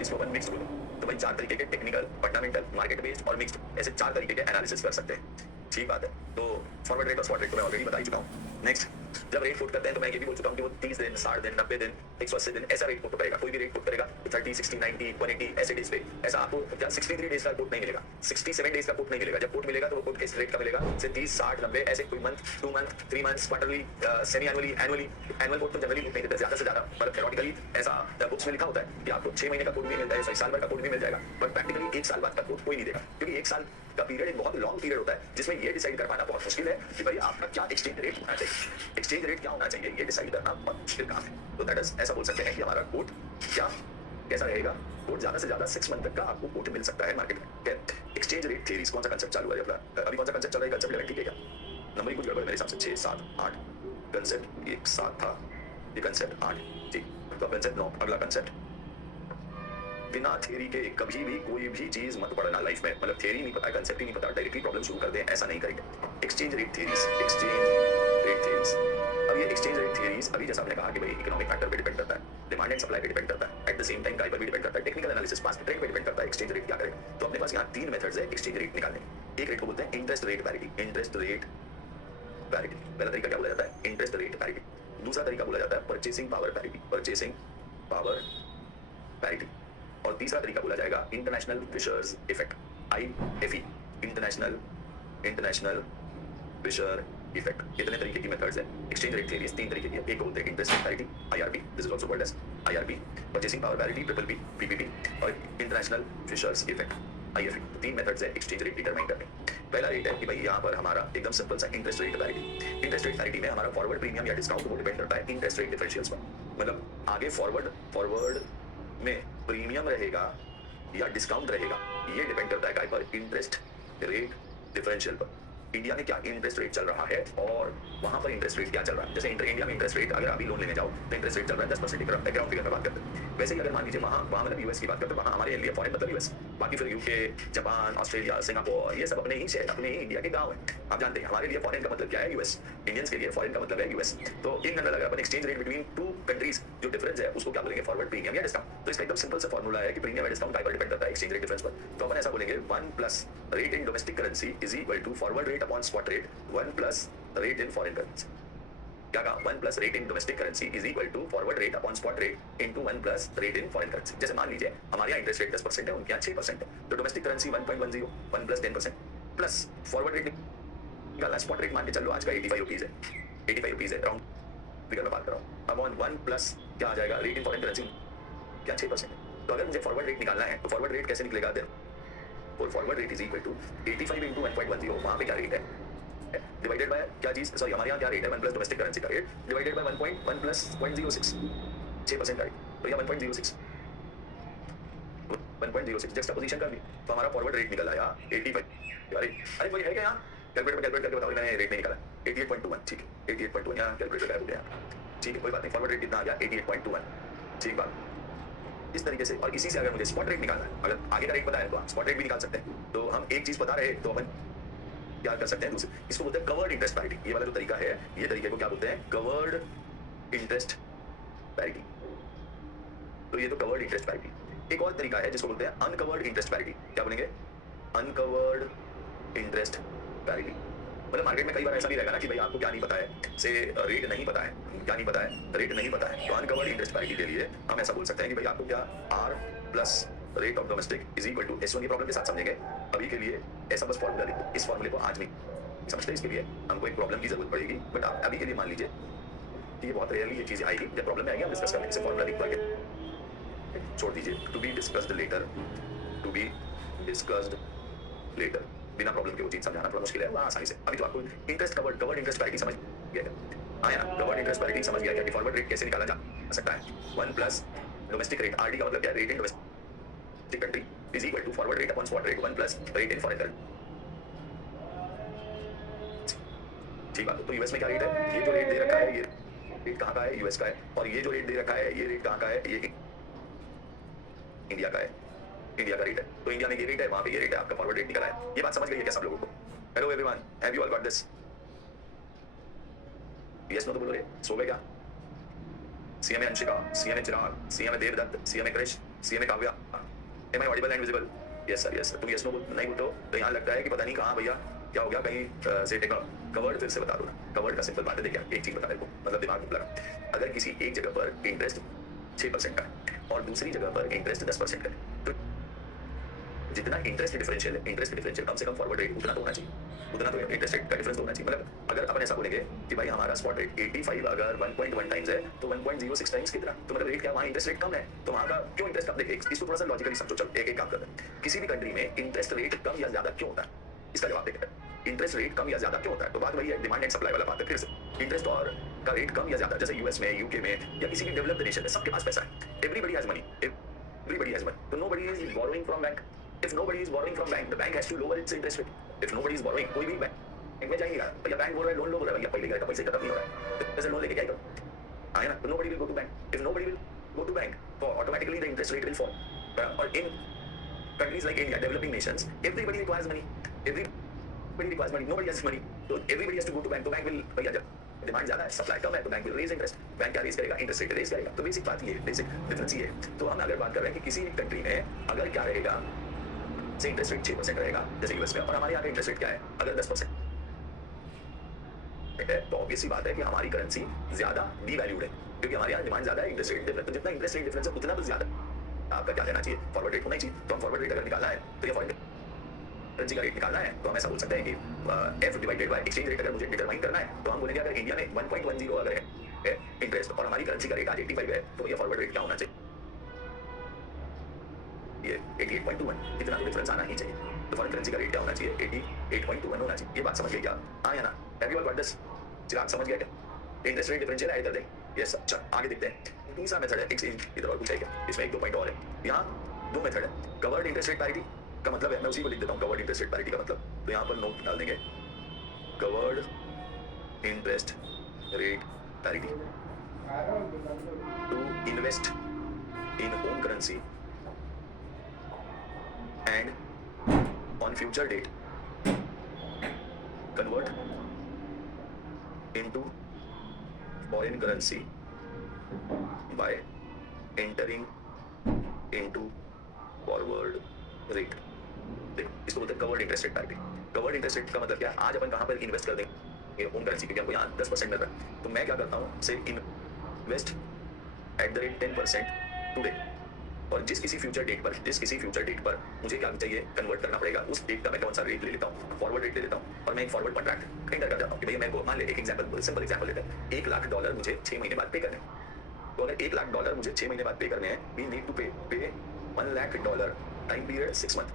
इसको अपन मिक्स्ड बोलो। तो भाई 4 तरीके के टेक्निकल, फंडामेंटल, मार्केट बेस्ड और मिक्स्ड, ऐसे 4 तरीके के एनालिसिस कर सकते हैं। ठीक बात है। तो फॉरवर्ड रेट और स्पॉट रेट को मैं ऑलरेडी बता ही चुका हूँ। नेक्स्ट, जब रेट पुट करते हैं तो मैं ये भी बोल चुका हूँ कि वो 30 दिन, 60 दिन, 90 दिन, 180 दिन ऐसा रेट पुट करेगा। कोई भी रेट पुट करेगा तो 30, 60, 90, 180 ऐसे डेज पे ऐसा आपको क्या 63 डेज का कोट नहीं मिलेगा, 67 डेज का कोट नहीं मिलेगा। जब कोट मिलेगा तो वो कोट किस रेट का मिलेगा, से 30, 60, 90 ऐसे कोई month, 2 month, 3 months, quarterly, semi annually, annually. Annual quote तो जनरली नहीं देते ज्यादा से ज्यादा, मतलब थ्योरेटिकली ऐसा बुक्स में लिखा होता है कि आपको 6 महीने का कोट भी मिलता है, साल भर का कोट भी मिल जाएगा, बट प्रैक्टिकली 1 साल बाद का कोट कोई नहीं देगा, क्योंकि 1 साल का पीरियड एक बहुत लॉन्ग पीरियड होता है जिसमें ये डिसाइड कर पाना बहुत मुश्किल है कि भाई आपका क्या एक्सचेंज रेट होना चाहिए, एक्सचेंज रेट क्या होना चाहिए, ये डिसाइड करना बहुत मुश्किल काम है। तो दैट इज ऐसा बोल सकते हैं कि हमारा कोट क्या कैसा रहेगा, कोट ज्यादा से ज्यादा 6 मंथ तक का आपको कोट मिल सकता है मार्केट में। एक्सचेंज रेट थ्योरीज कौन सा कंसेप्ट चालू है अपना, अभी कौन सा कंसेप्ट चल रहा है, कंसेप्ट 11 ठीक है क्या, नंबर ही कुछ गड़बड़ मेरे हिसाब से 6, 7, 8 कंसेप्ट, एक 7 था, ये कंसेप्ट 8 ठीक, तो कंसेप्ट 9 अगला कंसेप्ट। बिना थ्योरी के कभी भी कोई भी चीज मत पढ़ना लाइफ में, मतलब थ्योरी नहीं पता, कंसेप्ट ही नहीं पता, डायरेक्टली प्रॉब्लम शुरू कर दें, ऐसा नहीं करेंगे। Exchange rate theories, exchange rate theories, अब ये एक्सचेंज रेट थ्योरीज अभी जैसा आपने कहा कि भाई इकोनॉमिक फैक्टर पे डिपेंड करता है, डिमांड एंड सप्लाई पे डिपेंड करता है, एट द सेम टाइम काय पर भी डिपेंड करता है, टेक्निकल एनालिसिस पास ट्रेंड पे डिपेंड करता है, एक्सचेंज रेट क्या करें। तो अपने पास यहाँ 3 मेथड्स है एक्सचेंज रेट निकालने। एक रेट को बोलते हैं interest rate parity, interest rate parity पहला तरीका क्या बोला जाता है, इंटरेस्ट रेट पैरिटी। दूसरा तरीका बोला जाता है purchasing power parity, purchasing power parity. और तीसरा तरीका बोला जाएगा international Fisher's effect, IFE, international Fisher effect. इतने तरीके की मेथड्स है एक्सचेंज रेट थ्योरीज, 3 तरीके की है। एक को बोलते हैं interest rate parity, IRP, this is also called as IRP, purchasing power parity, PPP, PPP, और international Fisher's effect, IFE। 3 methods है एक्सचेंज रेट डिटरमाइन करने। पहला रेट है कि भाई यहाँ पर हमारा एकदम सिंपल सा interest rate parity. Interest rate parity में हमारा फॉरवर्ड प्रीमियम या डिस्काउंट को डिपेंड करता है इंटरेस्ट रेट डिफरेंशियल्स पर, मतलब आगे फॉरवर्ड में प्रीमियम रहेगा या डिस्काउंट रहेगा, ये डिपेंड करता है काय पर, इंटरेस्ट रेट डिफरेंशियल पर। इंडिया में क्या इंटरेस्ट रेट चल रहा है और वहां पर इंटरेस्ट रेट क्या चल रहा है। जैसे इंडिया में इंटरेस्ट रेट अगर अभी लोन लेने जाओ तो इंटरेस्ट रेट चल रहा है 10%, बैकग्राउंड फिगर में बात करते हैं। वैसे ही अगर मान लीजिए वहाँ मतलब यूएस की बात करते हैं, वहाँ हमारे लिए फॉरेन मतलब यूएस, बाकी फिर यूके, जापान, ऑस्ट्रेलिया, सिंगापुर, ये सब अपने ही शहर, अपने ही इंडिया के गाँव है। आप जानते हैं हमारे लिए फॉरेन का मतलब क्या है, यूएस। इंडियंस के लिए फॉरेन का मतलब है यूएस। तो इन जनरल अगर अपन एक्सचेंज रेट बिटवीन 2 कंट्रीज जो डिफरेंस है उसको क्या बोलेंगे, फॉरवर्ड प्रीमियम या डिस्काउंट। तो इसका एकदम सिंपल सा फॉर्मूला है कि प्रीमियम या डिस्काउंट काय पर डिपेंड करता है, एक्सचेंज रेट डिफरेंस पर। तो अपन ऐसा बोलेंगे 1 plus rate in domestic currency is equal to forward rate upon spot rate 1 plus rate in foreign currency. क्या कहा, 1 plus rate in domestic currency is equal to forward rate upon spot rate into 1 plus rate in foreign currency. जैसे मान लीजिए हमारे यहाँ इंटरेस्ट रेट 10% है, उनके यहाँ 6% है, तो domestic currency 1.10, 1 plus 10% plus forward rate निकालना, स्पॉट रेट मान के चलो आज का 85 रुपीज है, 85 रुपीज है, राउंड फिगर में बात कर रहा हूँ। अपॉन 1 प्लस क्या आ जाएगा, रेट इन फॉरेन करेंसी क्या 6%। तो अगर मुझे फॉरवर्ड रेट निकालना है तो फॉरवर्ड रेट कैसे निकलेगा, then forward rate is equal to 85 into 1.10, वहाँ पे क्या रेट है डिवाइडेड बाय क्या चीज, सॉरी हमारे यहाँ क्या रेट है 1 प्लस डोमेस्टिक करेंसी का रेट डिवाइडेड बाय 1 प्लस 0.06, 6% का रेट, तो यह 1.06 जस्टिफिकेशन कर दी, तो हमारा फॉरवर्ड रेट निकल आया 85। अरे कोई है क्या यहाँ कैलकुलेटर करके बताओ, मैंने रेट नहीं निकाला, 88.21, ठीक है 88.21 यहाँ कैलकुलेटर गायब हो गया, ठीक है कोई बात नहीं, फॉरवर्ड रेट कितना आ गया 88.21, ठीक बात। इस तरीके से, और इसी से अगर मुझे स्पॉट रेट निकालना है, अगर आगे का रेट पता है तो आप स्पॉट रेट भी निकाल सकते हैं। तो हम एक चीज बता रहे तो अपन क्या कर सकते हैं दूसरे, इसको बोलते हैं कवर्ड इंटरेस्ट पैरिटी। ये वाला जो तरीका है, ये तरीके को क्या बोलते हैं, कवर्ड इंटरेस्ट पैरिटी। तो ये तो कवर्ड इंटरेस्ट पैरिटी। एक और तरीका है जिसको बोलते हैं अनकवर्ड इंटरेस्ट पैरिटी। क्या बोलेंगे, अनकवर्ड इंटरेस्ट पैरिटी। मतलब मार्केट में कई बार ऐसा भी रहेगा ना कि भाई आपको क्या नहीं पता है, से रेट नहीं पता है, क्या नहीं पता है, रेट नहीं पता है। तो अनकवर्ड इंटरेस्ट पैरिटी के लिए हम ऐसा बोल सकते हैं कि भाई आपको क्या R plus rate of domestic is equal to S1। ये प्रॉब्लम के साथ समझेंगे, अभी के लिए ऐसा बस फॉर्मूला लिखो, इस फॉर्मूले को आज नहीं समझते, इसके लिए हमको एक प्रॉब्लम की जरूरत पड़ेगी, बट आप अभी के लिए मान लीजिए कि ये बहुत रेयरली ये चीजें आएगी, जब प्रॉब्लम में आएगी हम डिस्कस करेंगे। इसे फॉर्मूला लिख करके छोड़ दीजिए, to be discussed later, to be discussed later. बिना प्रॉब्लम के वो चीज समझाना थोड़ा मुश्किल है, वहाँ आसानी से। अभी तो आपको इंटरेस्ट कवर्ड इंटरेस्ट पैरिटी समझ गया क्या, हाँ यार कवर्ड इंटरेस्ट पैरिटी समझ गया क्या कि फॉरवर्ड रेट कैसे निकाला जा सकता है। 1 प्लस डोमेस्टिक रेट, RD का मतलब क्या है, rate in domestic country is equal to forward rate upon spot rate 1 plus rate in foreign currency. ठीक बात। तो यूएस में क्या रेट है, ये जो रेट दे रखा है ये रेट कहाँ का है, यूएस का है, और ये जो रेट दे रखा है ये रेट कहाँ का है, ये इंडिया का है, इंडिया का रेट है। तो इंडिया में ये रेट है, वहाँ पे ये रेट है, आपका फॉरवर्ड रेट निकला है। ये बात समझ गई है क्या सब लोगों को? Hello everyone, have you all got this? Yes no तो बोलो रे, सो गए क्या? CM Anshika, CM Chirag, CM Devdatt, CM Krish, CM Kavya, am I audible and visible? Yes sir, yes sir. तुम यस नो नहीं बोलते हो तो यहाँ लगता है कि पता नहीं कहाँ भैया क्या हो गया, कहीं से कवर्ड फिर से बता दो ना। कवर्ड का सिंपल बात है, देखिए एक चीज बता रहे को, मतलब दिमाग में लगा, अगर किसी एक जगह पर इंटरेस्ट 6% का है और दूसरी जगह पर इंटरेस्ट 10% का है। तो जितना इंटरेस्ट डिफरेंशियल कम से कम फॉरवर्ड रेट उतना तो होना चाहिए, उतना तो इंटरेस्ट रेट का डिफरेंस तो होना चाहिए। मतलब अगर अपन ऐसा बोलेंगे कि भाई हमारा स्पॉट रेट 85 अगर 1.1 टाइम्स है तो 1.06 टाइम्स कितना, तो मतलब रेट क्या, वहाँ इंटरेस्ट रेट कम है तो वहाँ का क्यों इंटरेस्ट कम। देखिए इसको थोड़ा सा लॉजिकली समझो, चलो एक एक काम करते हैं। किसी भी कंट्री में इंटरेस्ट रेट कम या ज्यादा क्यों होता है, इसका जवाब देखते हैं। इंटरेस्ट रेट कम या ज्यादा क्यों होता है, तो बात वही है, डिमांड एंड सप्लाई वाला बात है। फिर से इंटरेस्ट और का रेट कम या ज्यादा, जैसे यूएस में, यूके में या किसी भी डेवलप्ड नेशन में सबके पास पैसा है, everybody has money, everybody has money, तो nobody is borrowing from bank. If nobody is borrowing from bank, the bank has to lower its interest rate. If nobody is borrowing, कोई भी बैंक में जाएगा भैया, बैंक बोल रहा है लोन लो, बोल रहा है भैया पहले का पैसे खत्म नहीं हो रहा है, पैसे लोन लेके क्या करो, आए ना, तो nobody will go to bank. If nobody will go to bank, तो automatically the interest rate will fall. और in countries like India, developing nations, everybody requires money. Everybody requires money. Nobody has money, so everybody has to go to bank. तो बैंक will भैया जब डिमांड ज्यादा है, सप्लाई कम है, तो bank will raise interest. Bank क्या रेज करेगा, इंटरेस्ट रेट रेज करेगा। तो बेसिक बात ये, बेसिक डिफरेंस ये है। तो हम अगर बात कर रहे हैं कि किसी कंट्री में अगर क्या रहेगा, से इंटरेस्ट रेट 6% रहेगा जैसे यूएस में, और हमारे यहाँ का इंटरेस्ट रेट क्या है अगर 10% है, तो ऑब्वियस सी बात है कि हमारी करेंसी ज्यादा डीवैल्यूड है, क्योंकि हमारे यहाँ डिमांड ज्यादा है, इंटरेस्ट रेट डिफरेंस, तो जितना इंटरेस्ट रेट डिफरेंस है उतना तो ज्यादा आपका क्या लेना चाहिए, फॉरवर्ड रेट होना चाहिए। तो हम फॉरवर्ड रेट अगर निकालना है तो ये फॉरेन करेंसी का रेट निकालना है, तो हम ऐसा बोल सकते हैं कि F divided by exchange rate अगर मुझे डिटरमाइन करना है, तो हम बोलेंगे अगर इंडिया में 1.10 अगर है इंटरेस्ट और हमारी करेंसी का रेट आज 85 है, तो ये फॉरवर्ड रेट क्या होना चाहिए, ये 88.21, इतना तो डिफरेंस आना ही चाहिए। तो फॉरेन करेंसी का रेट क्या होना चाहिए, 88.21 होना चाहिए। ये बात समझ गए क्या, हाँ या ना, have you all got this, Chirag समझ गया क्या, इंटरेस्ट रेट डिफरेंशियल ऐड कर दें। यस, अच्छा आगे देखते हैं। दूसरा मेथड है एक्सचेंज, इधर और कुछ है क्या, इसमें एक दो पॉइंट और है। यहाँ दो मेथड है, कवर्ड इंटरेस्ट रेट पैरिटी का मतलब है, मैं उसी को लिख देता हूँ, कवर्ड इंटरेस्ट रेट पैरिटी का मतलब, तो यहाँ पर नोट डाल देंगे, covered interest rate parity to invest in home currency and on future date convert into foreign currency by entering into forward rate। देखो इसको बोलते हैं covered interest rate parity. Covered interest rate का मतलब क्या है, आज अपन कहाँ पर इन्वेस्ट कर देंगे होम करेंसी, क्योंकि हमको यहाँ 10% मिल रहा है, तो मैं क्या करता हूँ, से invest at the rate 10% today, और जिस किसी फ्यूचर डेट पर मुझे क्या चाहिए, कन्वर्ट करना पड़ेगा, उस डेट का मैं कौन सा रेट ले लेता हूँ, फॉरवर्ड रेट ले लेता हूँ, और मैं एक फॉरवर्ड कॉन्ट्रैक्ट एंटर कर जाता हूँ कि भैया मैं मान ले, एक एग्जांपल, सिंपल एग्जांपल लेते हैं, $1 लाख मुझे 6 महीने बाद पे करने हैं। तो अगर $1 लाख मुझे 6 महीने बाद पे करने हैं, वी नीड टू पे $1 लाख टाइम पीरियड 6 मंथ।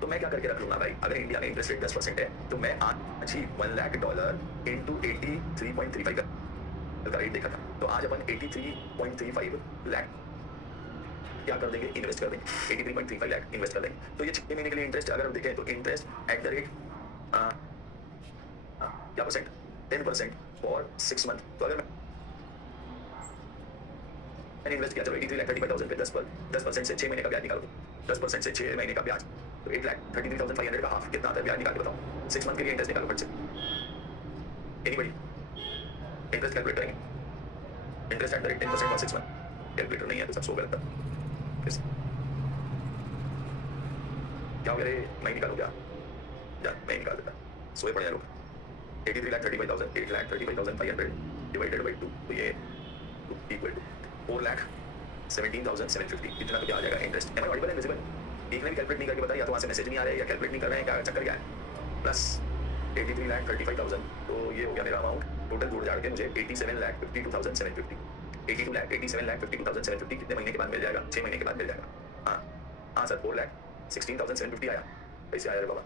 तो मैं क्या करके रख लूंगा भाई, अगर इंडिया में इंटरेस्ट रेट 10% है, तो मैं आज ही $1 लाख इंटू 83.35 का रेट देखा था, तो आज अपन 83.35 लाख क्या कर देंगे, इन्वेस्ट कर देंगे, 83.35 लाख इन्वेस्ट कर देंगे। तो ये 6 महीने के लिए इंटरेस्ट अगर हम देखें तो इंटरेस्ट एट द रेट क्या परसेंट, 10% फॉर 6 मंथ। तो अगर मैंने इन्वेस्ट किया, चलो 83,35,000 पे 10% से 6 महीने का ब्याज निकालो, 10% से 6 महीने का ब्याज, तो 8,33,500 का हाफ कितना आता है, ब्याज निकाल के बताओ, 6 मंथ के लिए इंटरेस्ट निकालो फट से, एनीबडी इंटरेस्ट कैलकुलेट करेंगे, interest at the rate 10% for 6 month, calculator नहीं है तो सब सो गलत है। क्या हो गया रे, मैं निकालू क्या, जा मैं निकाल देता, सोए पड़े लोग। 83,35,000 8,35,500 डिवाइडेड बाई 2, तो ये इक्वल टू 4,17,750, इतना तो क्या आ जाएगा interest. Am I audible and visible, एक ने भी कैलकुलेट नहीं करके बताया, या तो वहाँ से मैसेज नहीं आ रहा है या कैलकुलेट नहीं कर रहे हैं, क्या चक्कर क्या है, प्लस 83,35,000, तो ये हो गया मेरा अमाउंट, टोटल जोड़ जाड़ के मुझे 87,52,750, 87,52,750 कितने महीने के बाद मिल जाएगा, 6 महीने के बाद मिल जाएगा। हाँ सर, 4,16,750 आया, कैसे आया रे बाबा,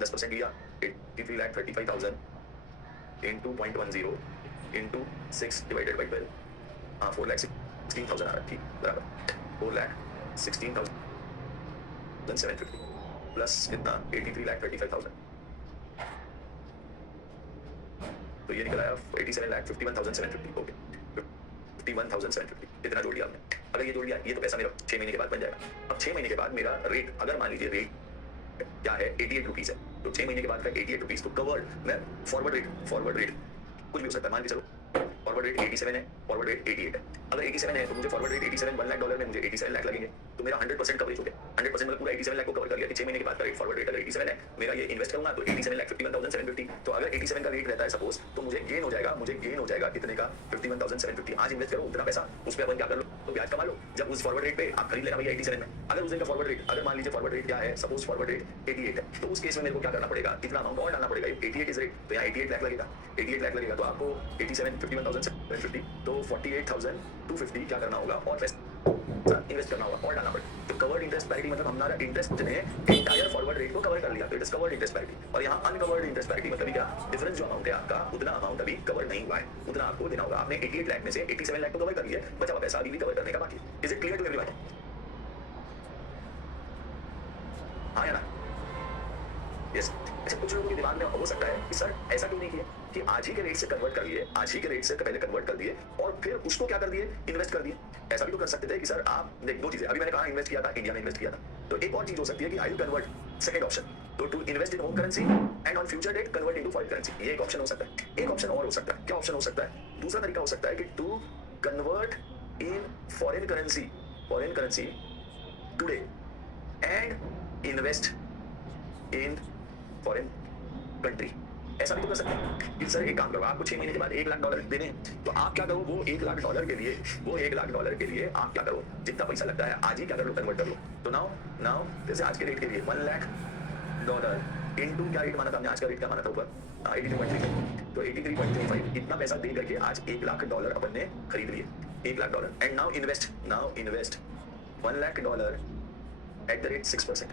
10% लिया, 83,35,000 इंटू 0.10 इंटू 6 डिवाइडेड बाई 12, हाँ 4,16,000 आ रहा है, ठीक बराबर, 4,16,750 प्लस कितना 83,35,000, तो ये निकला 87,51,750, ओके 51,750, इतना जोड़ दिया आपने। अगर ये जोड़ दिया, ये तो पैसा मेरा 6 महीने के बाद बन जाएगा। अब 6 महीने के बाद मेरा रेट, अगर मान लीजिए रेट क्या है 88 रुपीज है, तो 6 महीने के बाद का 88 रुपीज, तो कवर्ड मैं फॉरवर्ड रेट कुछ भी हो सकता है, मान लीजिए चलो फॉरवर्ड रेट 87 है, फॉरवर्ड रेट 88 है। अगर 87 है तो मुझे फॉरवर्ड रेट 87 $1 लाख में मुझे 87 लाख लगेंगे, तो तो मेरा 100% कवरेज हो गया। 100% मतलब पूरा 87 लाख को कवर कर लिया कि 6 महीने के बाद का रेट फॉरवर्ड रेट अगर 87 है, मेरा ये इन्वेस्ट करूंगा तो 87 लाख 51,750। तो अगर 87 का रेट रहता है सपोज, तो मुझे गेन हो जाएगा कितने का? 51,750। आज इन्वेस्ट करो उतना पैसा, उस पर अपन क्या कर लो तो ब्याज कमा लो। जब उस फॉरवर्ड रेट पे आप खरीद लेना भैया 87 में, अगर उस दिन का फॉरवर्ड रेट, अगर मान लीजिए फॉरवर्ड रेट क्या है, सपोज फॉरवर्ड रेट 88 है, तो उस केस में मेरे को क्या करना पड़ेगा? इतना अमाउंट और डालना पड़ेगा। 88 इज रेट, तो यहाँ 88 लाख लगेगा। 88 लाख लगेगा तो आपको 87 51,750 तो 48,250 क्या करना होगा? और पैसा इन्वेस्ट करना होगा और डालना पड़ेगा। तो कवर्ड इंटरेस्ट पैरिटी मतलब हमारा इंटरेस्ट ने एंटायर फॉरवर्ड रेट को कवर कर लिया, तो it is covered interest parity. और यहाँ अनकवर्ड इंटरेस्ट पैरिटी मतलब क्या? डिफरेंस जो अमाउंट है आपका, उतना अमाउंट अभी कवर नहीं हुआ है, उतना आपको देना होगा। आपने 88 लाख में से 87 लाख को कवर कर लिया, बचा हुआ पैसा अभी भी कवर करने का बाकी। Is it clear to everyone? हाँ या ना? यस। अच्छा, कुछ लोगों के दिमाग में हो सकता है कि सर ऐसा क्यों नहीं किया कि आज ही के रेट से कन्वर्ट कर लिए, आज ही के रेट से पहले कन्वर्ट कर दिए और फिर उसको क्या कर दिए? इन्वेस्ट कर दिए। ऐसा भी तो कर सकते थे कि सर आप देख, दो चीजें अभी मैंने कहा, इन्वेस्ट किया था, इंडिया में इन्वेस्ट किया था। तो एक और चीज हो सकती है कि आई कन्वर्ट, सेकंड ऑप्शन, तो to invest in home currency and on future date convert into foreign currency, ये एक ऑप्शन हो सकता है। एक ऑप्शन और हो सकता है, क्या ऑप्शन हो सकता है? दूसरा तरीका हो सकता है कि to convert in foreign currency today and invest in foreign country. ऐसा भी तो कर सकते हैं कि सर एक काम करो, आपको 6 महीने के बाद $1 लाख देने हैं, तो आप क्या करो? वो $1 लाख के लिए, वो $1 लाख के लिए आप क्या करो? जितना पैसा लगता है आज ही क्या कर लो? कन्वर्ट कर लो। तो नाउ जैसे आज के रेट के लिए $1 लाख इनटू क्या रेट माना था हमने? आज का रेट क्या माना था ऊपर? 83.35। तो 83.35 इतना पैसा दे करके आज $1 लाख अपन ने खरीद लिए, $1 lakh. And now invest $1 lakh at the rate 6%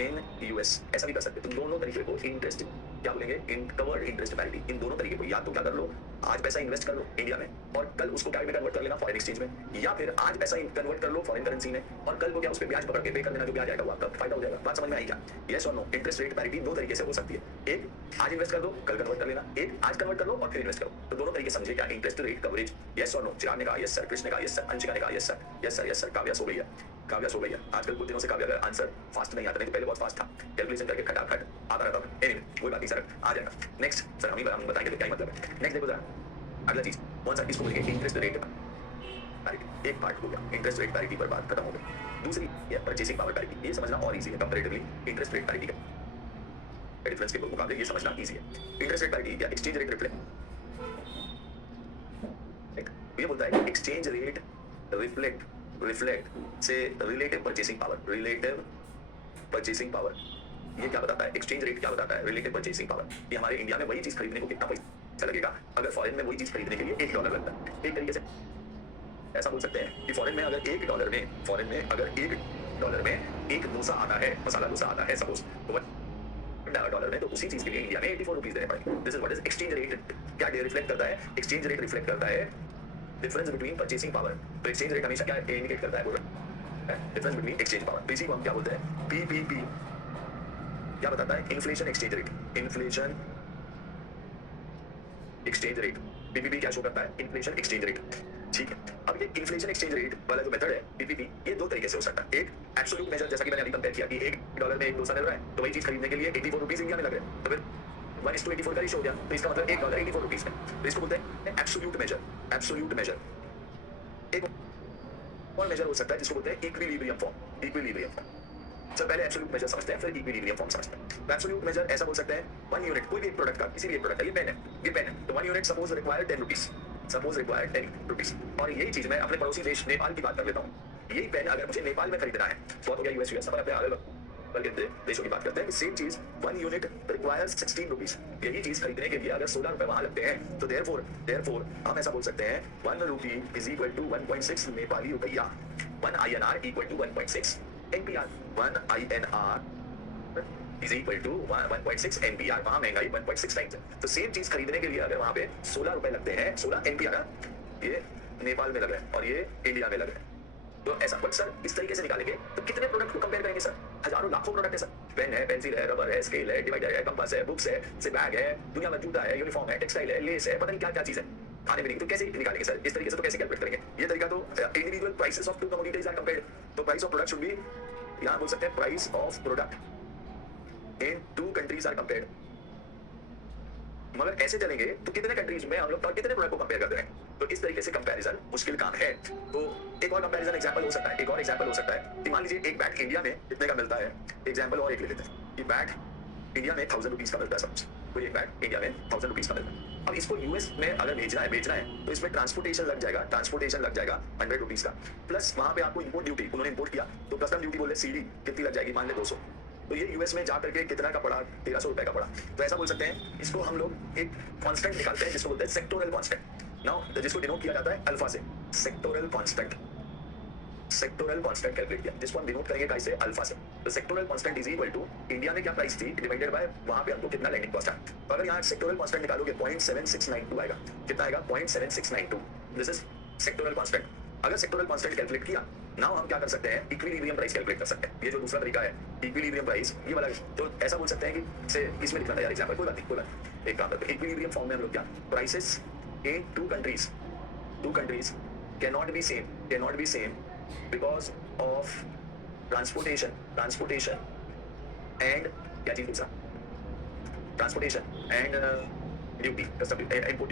in US. ऐसा भी कर सकते हैं। तो दोनों तरीके को इंटरेस्ट क्या बोलेंगे? In covered interest parity. इन दोनों तरीके को या तो क्या कर लो, आज पैसा इन्वेस्ट कर लो इंडिया में और कल उसको क्या में कन्वर्ट कर लेना? फॉरेन एक्सचेंज में। या फिर आज पैसा कन्वर्ट कर लो फॉरेन करेंसी में और कल को क्या उस पर ब्याज पकड़ के पे कर देना, जो ब्याज आएगा वो आपका फायदा हो जाएगा। बात समझ में आई क्या? यस और नो? इंटरेस्ट रेट पैरिटी दो तरीके से हो सकती है। एक आज इन्वेस्ट कर दो, कल कन्वर्ट कर लेना। एक आज कन्वर्ट कर लो और फिर इन्वेस्ट करो। तो दोनों तरीके समझे क्या? Interest rate coverage. यस और नो? चिराग ने कहा यस सर, कृष्ण ने कहा यस सर, अंशिका ने कहा yes sir, yes sir. Kavya सो गई है। आजकल कुछ दिनों से काव्या का आंसर फास्ट नहीं आता, नहीं तो पहले बहुत फास्ट था, कैलकुलेशन करके खटाखट आता रहता था। एनीवे कोई बात नहीं सर, आ जाएगा। नेक्स्ट सर हम बताएंगे तो क्या मतलब है। नेक्स्ट देखो जरा, अगला चीज कौन सा? इसको बोलेंगे इंटरेस्ट रेट पैरिटी। एक पार्ट हो गया, इंटरेस्ट रेट पैरिटी पर बात खत्म हो गई। दूसरी है परचेसिंग पावर पैरिटी। ये समझना और इजी है कंपैरेटिवली इंटरेस्ट रेट पैरिटी का डिफरेंस के मुकाबले ये समझना इजी है। इंटरेस्ट रेट पैरिटी या एक्सचेंज रेट रिफ्लेक्ट, ये बोलता है कि एक्सचेंज रेट रिफ्लेक्ट से रिलेटिव परचेसिंग पावर। ये क्या बताता है? एक्सचेंज रेट क्या बताता है? Relative purchasing power. ये हमारे इंडिया में वही चीज खरीदने को कितना पैसा लगेगा, अगर फॉरेन में वही चीज खरीदने के लिए $1 लगता है। एक तरीके से ऐसा बोल सकते हैं कि फॉरेन में अगर $1 में एक डोसा आता है, मसाला डोसा आता है सपोज, तो $1 में, तो उसी चीज के लिए इंडिया में 84 रुपीज देने पड़ेंगे। This is what is exchange rate. क्या रिफ्लेक्ट करता है? एक्सचेंज रेट रिफ्लेक्ट करता है डिफरेंस बिटवीन परचेसिंग पावर। तो एक्सचेंज रेट हमेशा क्या इंडिकेट करता है? बोल रहा है डिफरेंस बिटवीन एक्सचेंज पावर। तो इसी को हम क्या बोलते हैं? पीपीपी। क्या बताता है? Inflation exchange rate. पीपीपी क्या शो करता है? Inflation exchange rate. ठीक है, अब ये इन्फ्लेशन एक्सचेंज रेट वाला जो मेथड है पीपीपी, ये दो तरीके से हो सकता है। एक एब्सोल्यूट मेजर, जैसा कि मैंने अभी कंपेयर किया कि $1 में एक डोसा मिल रहा है, तो वही चीज खरीदने के लिए 84 रुपीज इंडिया में लग रहे हैं, तो फिर 1:84 का रेशियो हो गया, तो इसका मतलब $1 84 रुपीज में। तो इसको बोलते हैं एब्सोल्यूट मेजर। एक और मेजर हो सकता है जिसको बोलते हैं इक्विलिब्रियम फॉर्म। सर पहले एब्सोल्यूट मेजर समझते हैं, फिर इक्विलिब्रियम फॉर्म समझते हैं। तो एब्सोल्यूट मेजर ऐसा बोल सकते हैं 1 यूनिट कोई भी एक प्रोडक्ट का, किसी भी एक प्रोडक्ट का, ये पेन है, तो 1 यूनिट सपोज रिक्वायर 10 रुपीज। और यही चीज मैं अपने पड़ोसी देश नेपाल की बात कर लेता हूँ। यही पेन अगर मुझे नेपाल में खरीदना है, तो हो गया यूएस, अपने अपने देशों की बात करते हैं, सेम चीज 1 यूनिट रिक्वायर्स 16 रुपीज। यही चीज खरीदने के लिए अगर ₹16 वहां लगते हैं, तो देयरफॉर हम ऐसा बोल सकते हैं 1 rupee is equal to 1.6 Nepali रुपया। 1 INR equal to 1.6 NPR। 1 INR is equal to 1.6 NPR। वहां महंगाई 1.6 टाइम्स है। तो सेम चीज खरीदने के लिए अगर वहां पे ₹16 लगते हैं, 16 NPR, ये नेपाल में लग रहा है और ये इंडिया में लग रहा है। तो ऐसा बट सर इस तरीके से निकालेंगे तो कितने प्रोडक्ट को कंपेयर करेंगे सर? हजारों लाखों प्रोडक्ट है सर। पेन है, पेंसिल है, रबर है, स्केल है, डिवाइडर है, कंपास है, बुक्स है, से बैग है, दुनिया भर जूता है, यूनिफॉर्म है, टेक्सटाइल है, लेस है, पता नहीं क्या क्या चीज है, खाने पीने की। तो कैसे निकालेंगे सर? इस तरीके से तो कैसे कैलकुलेट करेंगे? ये तरीका तो individual prices of two commodities are compared. तो price of product should be, यहां बोल सकते हैं price of product in two countries are compared. मगर ऐसे चलेंगे तो कितने कंट्रीज में हम लोग कितने प्रोडक्ट को कंपेयर करते हैं? तो इस तरीके से कंपैरिजन मुश्किल काम है। तो एक और कंपैरिजन एग्जांपल हो सकता है, एक और एग्जांपल हो सकता है कि मान लीजिए एक बैट इंडिया में कितने का मिलता है। एग्जांपल और एक ले लेते हैं कि बैट इंडिया में 1000 रुपीज का मिलता है सपोज, कोई एक बैट इंडिया में 1000 रुपीज का मिलता है। अब इसको यूएस में अगर भेजना है बेचना है तो इसमें ट्रांसपोर्टेशन लग जाएगा 100 रुपीज का, प्लस वहां पे आपको इंपोर्ट ड्यूटी, उन्होंने इंपोर्ट किया तो कस्टम ड्यूटी बोले सीडी कितनी लग जाएगी, मान ले 200। तो ये यूएस में जाकर के कितना का पड़ा, 1300 रुपए का पड़ा। तो ऐसा बोल सकते हैं, इसको हम लोग एक कांस्टेंट निकालते हैं जिसको बोलते हैं सेक्टोरल कांस्टेंट। नाउ जिसको डिनोट किया जाता है अल्फा से, sectoral constant. Sectoral constant calculate किया जिसको हम डिनोट करेंगे कैसे, अल्फा से। तो sectoral constant is equal to India में क्या प्राइस थी डिवाइडेड बाय वहां पे हमको कितना लैंडिंग कॉस्ट है। तो अगर यहाँ सेक्टोरल कांस्टेंट निकालोगे 0.7692 आएगा। कितना आएगा, 0.7692। This is sectoral constant. अगर सेक्टोरल कांस्टेंट कैलकुलेट किया, नाउ हम क्या कर सकते हैं, इक्विलिब्रियम प्राइस कैलकुलेट कर सकते हैं। ये जो दूसरा तरीका है इक्विलिब्रियम प्राइस, ये वाला। तो ऐसा बोल सकते हैं कि से इसमें लिखना था यार एग्जांपल, कोई बात नहीं, कोई बात नहीं। एक काम करते हैं, इक्विलिब्रियम फॉर्म में हम लोग क्या, prices in two countries cannot be same because of transportation and क्या चीज दूसरा, transportation and duty, import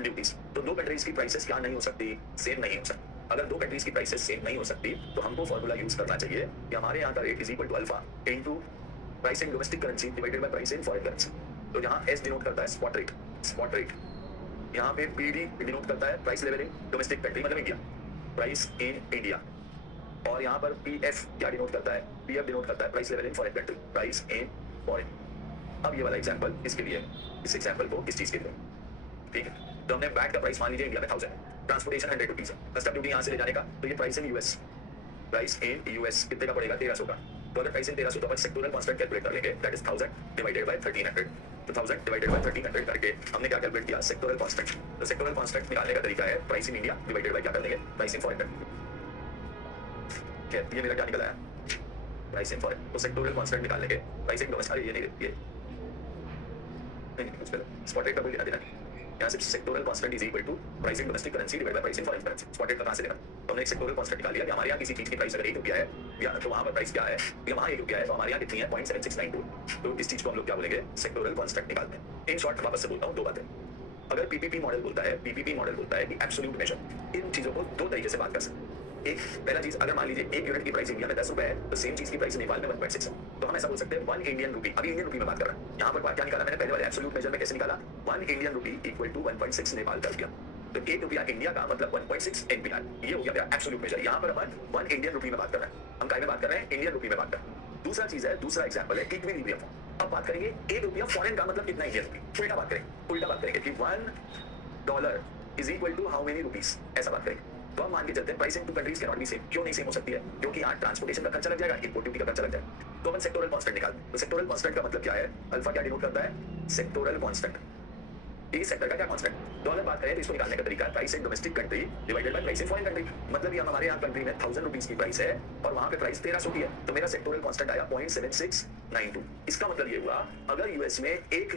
duties. तो दो कंट्रीज की प्राइसेस क्या नहीं हो सकती, सेम नहीं हो सकती। अगर दो कंट्रीज की प्राइसेस सेम नहीं हो सकती तो हमको फॉर्मूला यूज करना चाहिए कि हमारे यहाँ का rate is equal to alpha into price in domestic currency divided by price in foreign currency. तो यहाँ एस डिनोट करता है स्पॉट रेट, यहाँ पे पीडी डिनोट करता है price level in domestic country मतलब इंडिया, प्राइस इन इंडिया। और यहाँ पर पीएफ क्या डिनोट करता है, पीएफ डिनोट करता है price level in foreign country, price in foreign. अब ये वाला एग्जांपल इसके लिए, इस एग्जांपल को किस चीज के लिए, ठीक है। तो हमने बैट का प्राइस मान लीजिए इंडिया में 1000, ट्रांसपोर्टेशन 100 रुपीज है, कस्टम ड्यूटी यहाँ से ले जाने का, तो ये प्राइस इन यूएस कितने का पड़ेगा, 1300 का। तो अगर प्राइस इन 1300 तो अपन सेक्टोरल कांस्टेंट कैलकुलेट कर लेंगे, दैट इज 1000 डिवाइडेड बाय 1300। तो 1000 डिवाइडेड बाय 1300 करके हमने क्या कैलकुलेट किया, सेक्टोरल कांस्टेंट। तो सेक्टोरल कांस्टेंट निकालने का तरीका है price in India divided bye क्या कर देंगे, प्राइस इन फॉरेन कंट्री। ये मेरा क्या निकल आया, प्राइस इन फॉरेन। तो सेक्टोरल कांस्टेंट निकालने के प्राइस इन डोमेस्टिक, ये नहीं स्पॉट रेट का कोई लेना देना नहीं। यहाँ सिर्फ sectoral constant is equal to price in domestic currency divided by price in foreign currency. Spot rate का कहां से लेना, तो हमने एक सेक्टोरल कांस्टेंट निकाल लिया कि हमारे यहाँ किसी चीज की प्राइस अगर 1 रुपया है या तो वहां पर प्राइस क्या है, या वहां 1 रुपया है तो हमारे यहाँ कितनी है, 0.7692। तो इस चीज को हम लोग क्या बोलेंगे, सेक्टोरल कांस्टेंट निकालते हैं। इन शॉर्ट वापस से बोलता हूँ, दो बातें। अगर पीपीपी मॉडल बोलता है कि एब्सोल्यूट मेजर, इन चीजों को दो तरीके से बात कर सकते हैं। एक पहला चीज, अगर मान लीजिए 1 यूनिट की प्राइस इंडिया में 10 रुपए है तो सेम चीज की प्राइस नेपाल में 1.6 है। तो हम ऐसा बोल सकते हैं 1 इंडियन रुपी, अभी इंडियन रुपी में बात कर रहा हूं। यहाँ पर क्या निकाला मैंने पहले वाले एब्सोल्यूट मेजर में, कैसे निकाला, 1 Indian rupee equal to 1.6 Nepal कर दिया। तो 1 रुपया इंडिया का मतलब 1.6 एनपीआर, ये हो गया एब्सोल्यूट मेजर। यहाँ पर अपन 1 इंडियन रुपी में बात कर रहे हैं, हम काय में बात कर रहे हैं, इंडियन रुपी में बात कर रहे हैं। दूसरा चीज है, दूसरा एग्जांपल है इक्विलिब्रियम। अब बात करेंगे 1 रुपया फॉरेन का मतलब कितना इंडियन रुपी, उल्टा बात करेंगे कि $1 is equal to how many rupees, ऐसा बात करेंगे। तो हम मान के चलते हैं price in two countries can not be same. क्यों नहीं सेम हो सकती है, क्योंकि यहाँ ट्रांसपोर्टेशन का खर्चा लग जाएगा, इंपोर्ट ड्यूटी का खर्चा लग जाएगा। तो अपन सेक्टोरल कांस्टेंट निकालते हैं। तो सेक्टोरल कांस्टेंट का मतलब क्या है, अल्फा क्या डिनोट करता है, सेक्टोरल कांस्टेंट। इस सेक्टर का क्या कांस्टेंट, तो अगर बात करें तो इसको निकालने का तरीका है price in domestic country divided by price in foreign country. मतलब ये हमारे यहाँ कंट्री में 1000 रुपीज की प्राइस है और वहां पे प्राइस 1300 की है, तो मेरा सेक्टोरल कांस्टेंट आया 0.7692। इसका मतलब ये हुआ, अगर यूएस में $1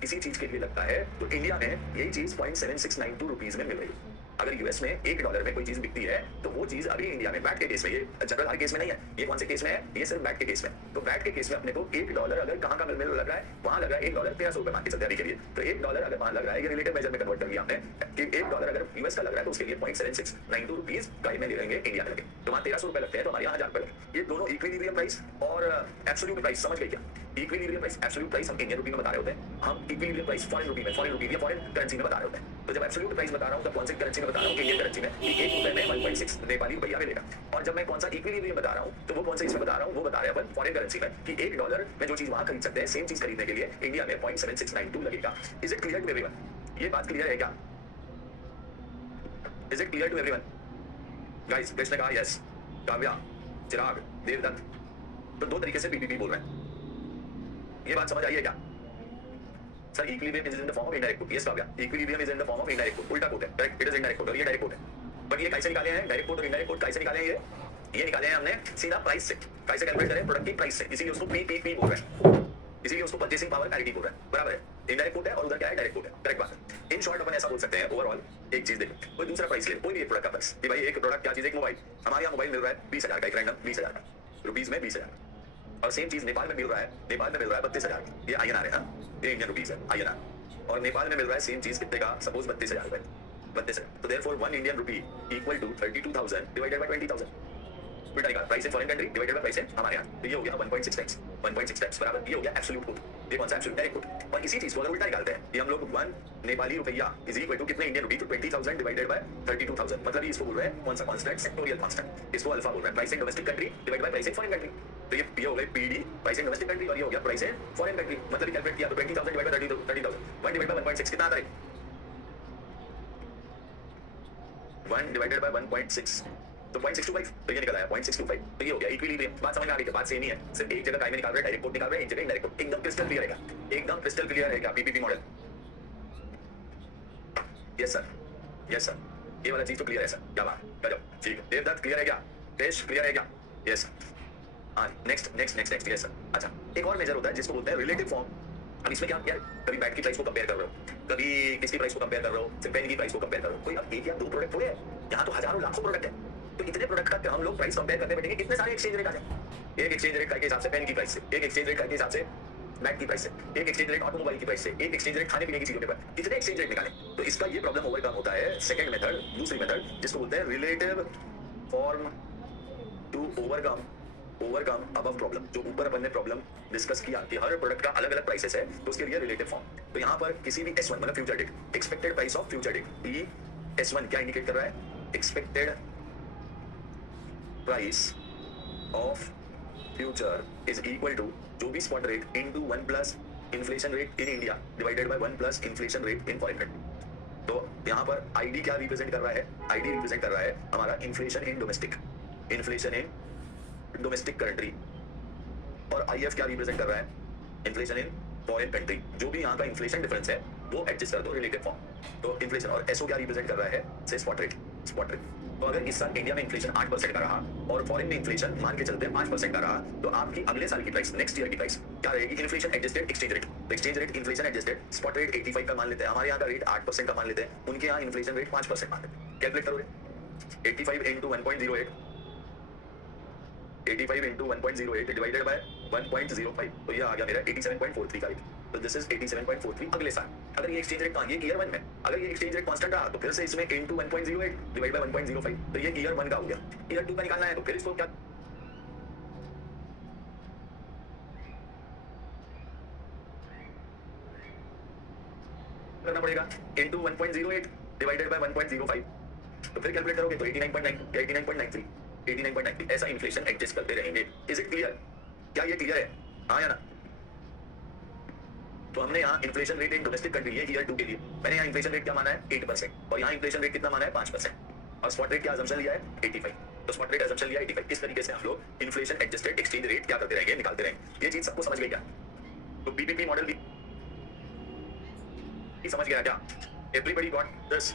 किसी चीज के लिए लगता है तो इंडिया में यही चीज 0.7692 रुपीज में मिल रही है। अगर यूएस में $1 में कोई चीज बिकती है तो वो चीज अभी इंडिया में बैट के केस में, ये जनरल हर केस में नहीं है, ये कौन से केस में है, ये सिर्फ बैट के केस में। तो बैट के केस में अपने को $1 अगर कहां का मिल लग रहा है, वहां लग रहा है $1 1300 रुपए मान के चलते हैं अभी के लिए। तो $1 अगर वहां लग रहा है, ये रिलेटिव मेजर में कन्वर्ट कर दिया हमने कि $1 अगर यूएस का लग रहा है तो उसके लिए 0.7692 रुपीज का में ले लेंगे इंडिया में लगे, तो वहां 1300 रुपए लगते हैं, तो हमारे यहाँ 1000 रुपए लगे। ये दोनों इक्विलिब्रियम प्राइस और एब्सोल्यूट प्राइस, समझ गए क्या। इक्विलिब्रियम प्राइस, एब्सोल्यूट प्राइस हम इंडियन रुपी में बता रहे होते हैं, हम इक्विलिब्रियम प्राइस फॉरेन रुपी या फॉरेन करेंसी में बता रहे होते हैं। तो जब एब्सोल्यूट प्राइस बता रहा हूं तब कौन सी करेंसी में बता रहा हूं, इंडियन करेंसी में, कि 1 रुपए में 1.6 नेपाली रुपया मिलेगा। और जब मैं कौन सा इक्विलिब्रियम बता रहा हूं तो वो कौन सा इसमें बता रहा हूं, वो बता रहे हैं अपन फॉरेन करेंसी में, कि $1 में जो चीज वहां खरीद सकते हैं सेम चीज खरीदने के लिए इंडिया में 0.7692 लगेगा। Is it clear to everyone, ये बात क्लियर है क्या, is it clear to everyone guys. Krishna का यस, काव्या, चिराग, देवदत्त, तो दो तरीके से पीपीपी बोल रहे हैं, ये बात समझ आई है क्या sir. Equilibrium is in the form of indirect coat, yes Kavya, equilibrium is in the form of indirect coat, उल्टा कोट है, correct, it is indirect coat और ये डायरेक्ट कोट है। बट ये कैसे निकाले हैं, डायरेक्ट कोट और इनडायरेक्ट कोट कैसे निकाले हैं, ये निकाले हैं हमने सीधा प्राइस से, कैसे कैलकुलेट करें, प्रोडक्ट की प्राइस से, इसीलिए उसको पीपीपी बोल रहे हैं, इसीलिए उसको परचेसिंग पावर पैरिटी बोल रहे हैं, बराबर है। इनडायरेक्ट कोट है और उधर क्या है, डायरेक्ट कोट है, करेक्ट बात है। इन शॉर्ट अपन ऐसा बोल सकते हैं, ओवरऑल एक चीज देखो, कोई दूसरा प्राइस ले, कोई भी एक प्रोडक्ट का प्राइस, कि भाई एक प्रोडक्ट क्या चीज, एक मोबाइल, हमारे यहाँ मोबाइल मिल रहा है 20,000 का, एक रैंडम 20,000 का, रुपीज में 20,000, और सेम चीज नेपाल में मिल रहा है, नेपाल में मिल रहा है 32,000, ये आईएनआर है, ये इंडियन रुपीज है, आईएनआर। और नेपाल में मिल रहा है सेम चीज कितने का, सपोज 32,000 रुपए, 32,000। तो therefore 1 Indian rupee equal to 32,000 divided by 20,000। उल्टा निकाल, price in foreign country divided by price in हमारे यहाँ, तो ये हो गया 1.6 टाइम्स, 1.6 टाइम्स बराबर ये हो गया एब्सोल्यूट पुट। ये कौन सा एब्सोल्यूट डायरेक्ट पुट। और इसी चीज को अगर उल्टा निकालते हैं कि हम लोग 1 नेपाली रुपया इज इक्वल टू कितने इंडियन रुपी, तो 20,000 डिवाइडेड बाय 32,000, मतलब इसको बोल रहे हैं कौन सा कांस्टेंट, सेक्टोरियल कांस्टेंट। इसको अल्फा बोल रहे हैं, price in domestic country divided by price in foreign country. तो ये हो गया PD price in domestic country, और ये हो गया प्राइस इन फॉरेन कंट्री। मतलब कैलकुलेट किया तो 20,000 डिवाइडेड बाय 30,000, 1 डिवाइडेड बाय 1.6 कितना आता है, 1 डिवाइडेड बाय 1.6 तो 0.625, तो ये निकल आया 0.625। तो ये हो गया इक्विलिब्रियम। बात समझ में आ गई, बात सेम ही है, सिर्फ एक जगह काय में निकाल रहे हैं डायरेक्ट पुट निकाल रहे हैं, एक जगह इनडायरेक्ट पुट। एकदम क्रिस्टल क्लियर है क्या, एकदम क्रिस्टल क्लियर है क्या PPP model. Yes sir, yes sir, ये वाला चीज तो क्लियर है सर, क्या बात, गजब, ठीक है। देवदत्त क्लियर है क्या, पेश क्लियर है क्या, यस सर। हाँ next next next next, yes sir. अच्छा एक और मेजर होता है जिसको बोलते हैं रिलेटिव फॉर्म। अब इसमें क्या यार, कभी बैट की प्राइस को कंपेयर कर रहे हो, कभी किसकी प्राइस को कंपेयर कर रहे हो, सिर्फ पेन की प्राइस को कंपेयर कर रहे हो। कोई अब एक या दो प्रोडक्ट थोड़े है, यहाँ तो हजारों लाखों प्रोडक्ट है, तो इतने प्रोडक्ट का हम लोग प्राइस कंपेयर करने बैठेंगे, कितने सारे एक्सचेंज रेट आ जाए। एक एक्सचेंज रेट के हिसाब से पेन की प्राइस से, एक एक्सचेंज रेट के हिसाब से बैट की प्राइस से, एक एक्सचेंज रेट ऑटोमोबाइल की प्राइस से, एक एक्सचेंज रेट खाने पीने की चीजों के ऊपर, कितने एक्सचेंज रेट निकाले। तो इसका ये प्रॉब्लम ओवरकम होता है सेकंड मेथड, दूसरी मेथड जिसको बोलते हैं relative form to overcome above problem. जो ऊपर अपन ने प्रॉब्लम डिस्कस किया कि हर प्रोडक्ट का अलग अलग प्राइसेस है, तो उसके लिए रिलेटिव फॉर्म। तो यहाँ पर किसी भी S1 मतलब future date, expected price of future date, E S1 क्या इंडिकेट कर रहा है, expected price of future is equal to जो भी spot rate into 1 plus inflation rate in India divided by 1 plus inflation rate in foreign country. तो यहाँ पर आईडी क्या रिप्रेजेंट कर रहा है, आईडी रिप्रेजेंट कर रहा है हमारा inflation in domestic, inflation in domestic country, और आईएफ क्या रिप्रेजेंट कर रहा है, इन्फ्लेशन इन फॉरेन कंट्री। जो भी यहाँ का इन्फ्लेशन डिफरेंस है वो एडजस्ट कर दो रिलेटिव फॉर्म। तो इन्फ्लेशन और एसओ क्या रिप्रेजेंट कर रहा है, से स्पॉट रेट, स्पॉट रेट। तो अगर इस साल इंडिया में इन्फ्लेशन 8% का रहा और फॉरेन में इन्फ्लेशन मान के चलते हैं 5% का रहा, तो आपकी अगले साल की प्राइस, नेक्स्ट ईयर की प्राइस क्या रहेगी, इन्फ्लेशन एडजस्टेड एक्सचेंज रेट। तो exchange rate inflation adjusted, spot rate 85 का मान लेते हैं, हमारे यहाँ का रेट 8% का मान लेते हैं, उनके यहाँ इन्फ्लेशन रेट 5% मान लेते हैं। कैलकुलेट करोगे 85 इंटू 1.08, 85 इंटू 1.08 डिवाइडेड बाय 1.05, तो ये आ गया मेरा 87.43 का रेट। तो दिस इज 87.43 अगले साल। अगर ये एक्सचेंज रेट कहाँ, ये ईयर 1 में, अगर ये एक्सचेंज रेट कांस्टेंट रहा तो फिर से इसमें इंटू 1.08 डिवाइड बाय 1.05, तो ये ईयर 1 का हो गया। ईयर 2 का निकालना है तो फिर इसको क्या करना पड़ेगा, इंटू 1.08 डिवाइडेड बाय 1.05, तो फिर कैलकुलेट करोगे तो 89.9 या 89.93, 89.93 ऐसा इन्फ्लेशन एडजस्ट करते रहेंगे। इज इट क्लियर, क्या ये क्लियर है, हाँ या ना। तो हमने यहाँ inflation rate in domestic country है ईयर 2 के लिए, मैंने यहाँ इन्फ्लेशन रेट क्या माना है 8%, और यहाँ इन्फ्लेशन रेट कितना माना है 5%, और स्पॉट रेट क्या असम्पशन लिया है 85, तो स्पॉट रेट असम्पशन लिया है 85। इस तरीके से हम लोग इन्फ्लेशन एडजस्टेड एक्सचेंज रेट क्या करते रहेंगे, निकालते रहेंगे। ये चीज सबको समझ गई क्या, तो पीपीपी मॉडल भी समझ गया क्या, everybody got this,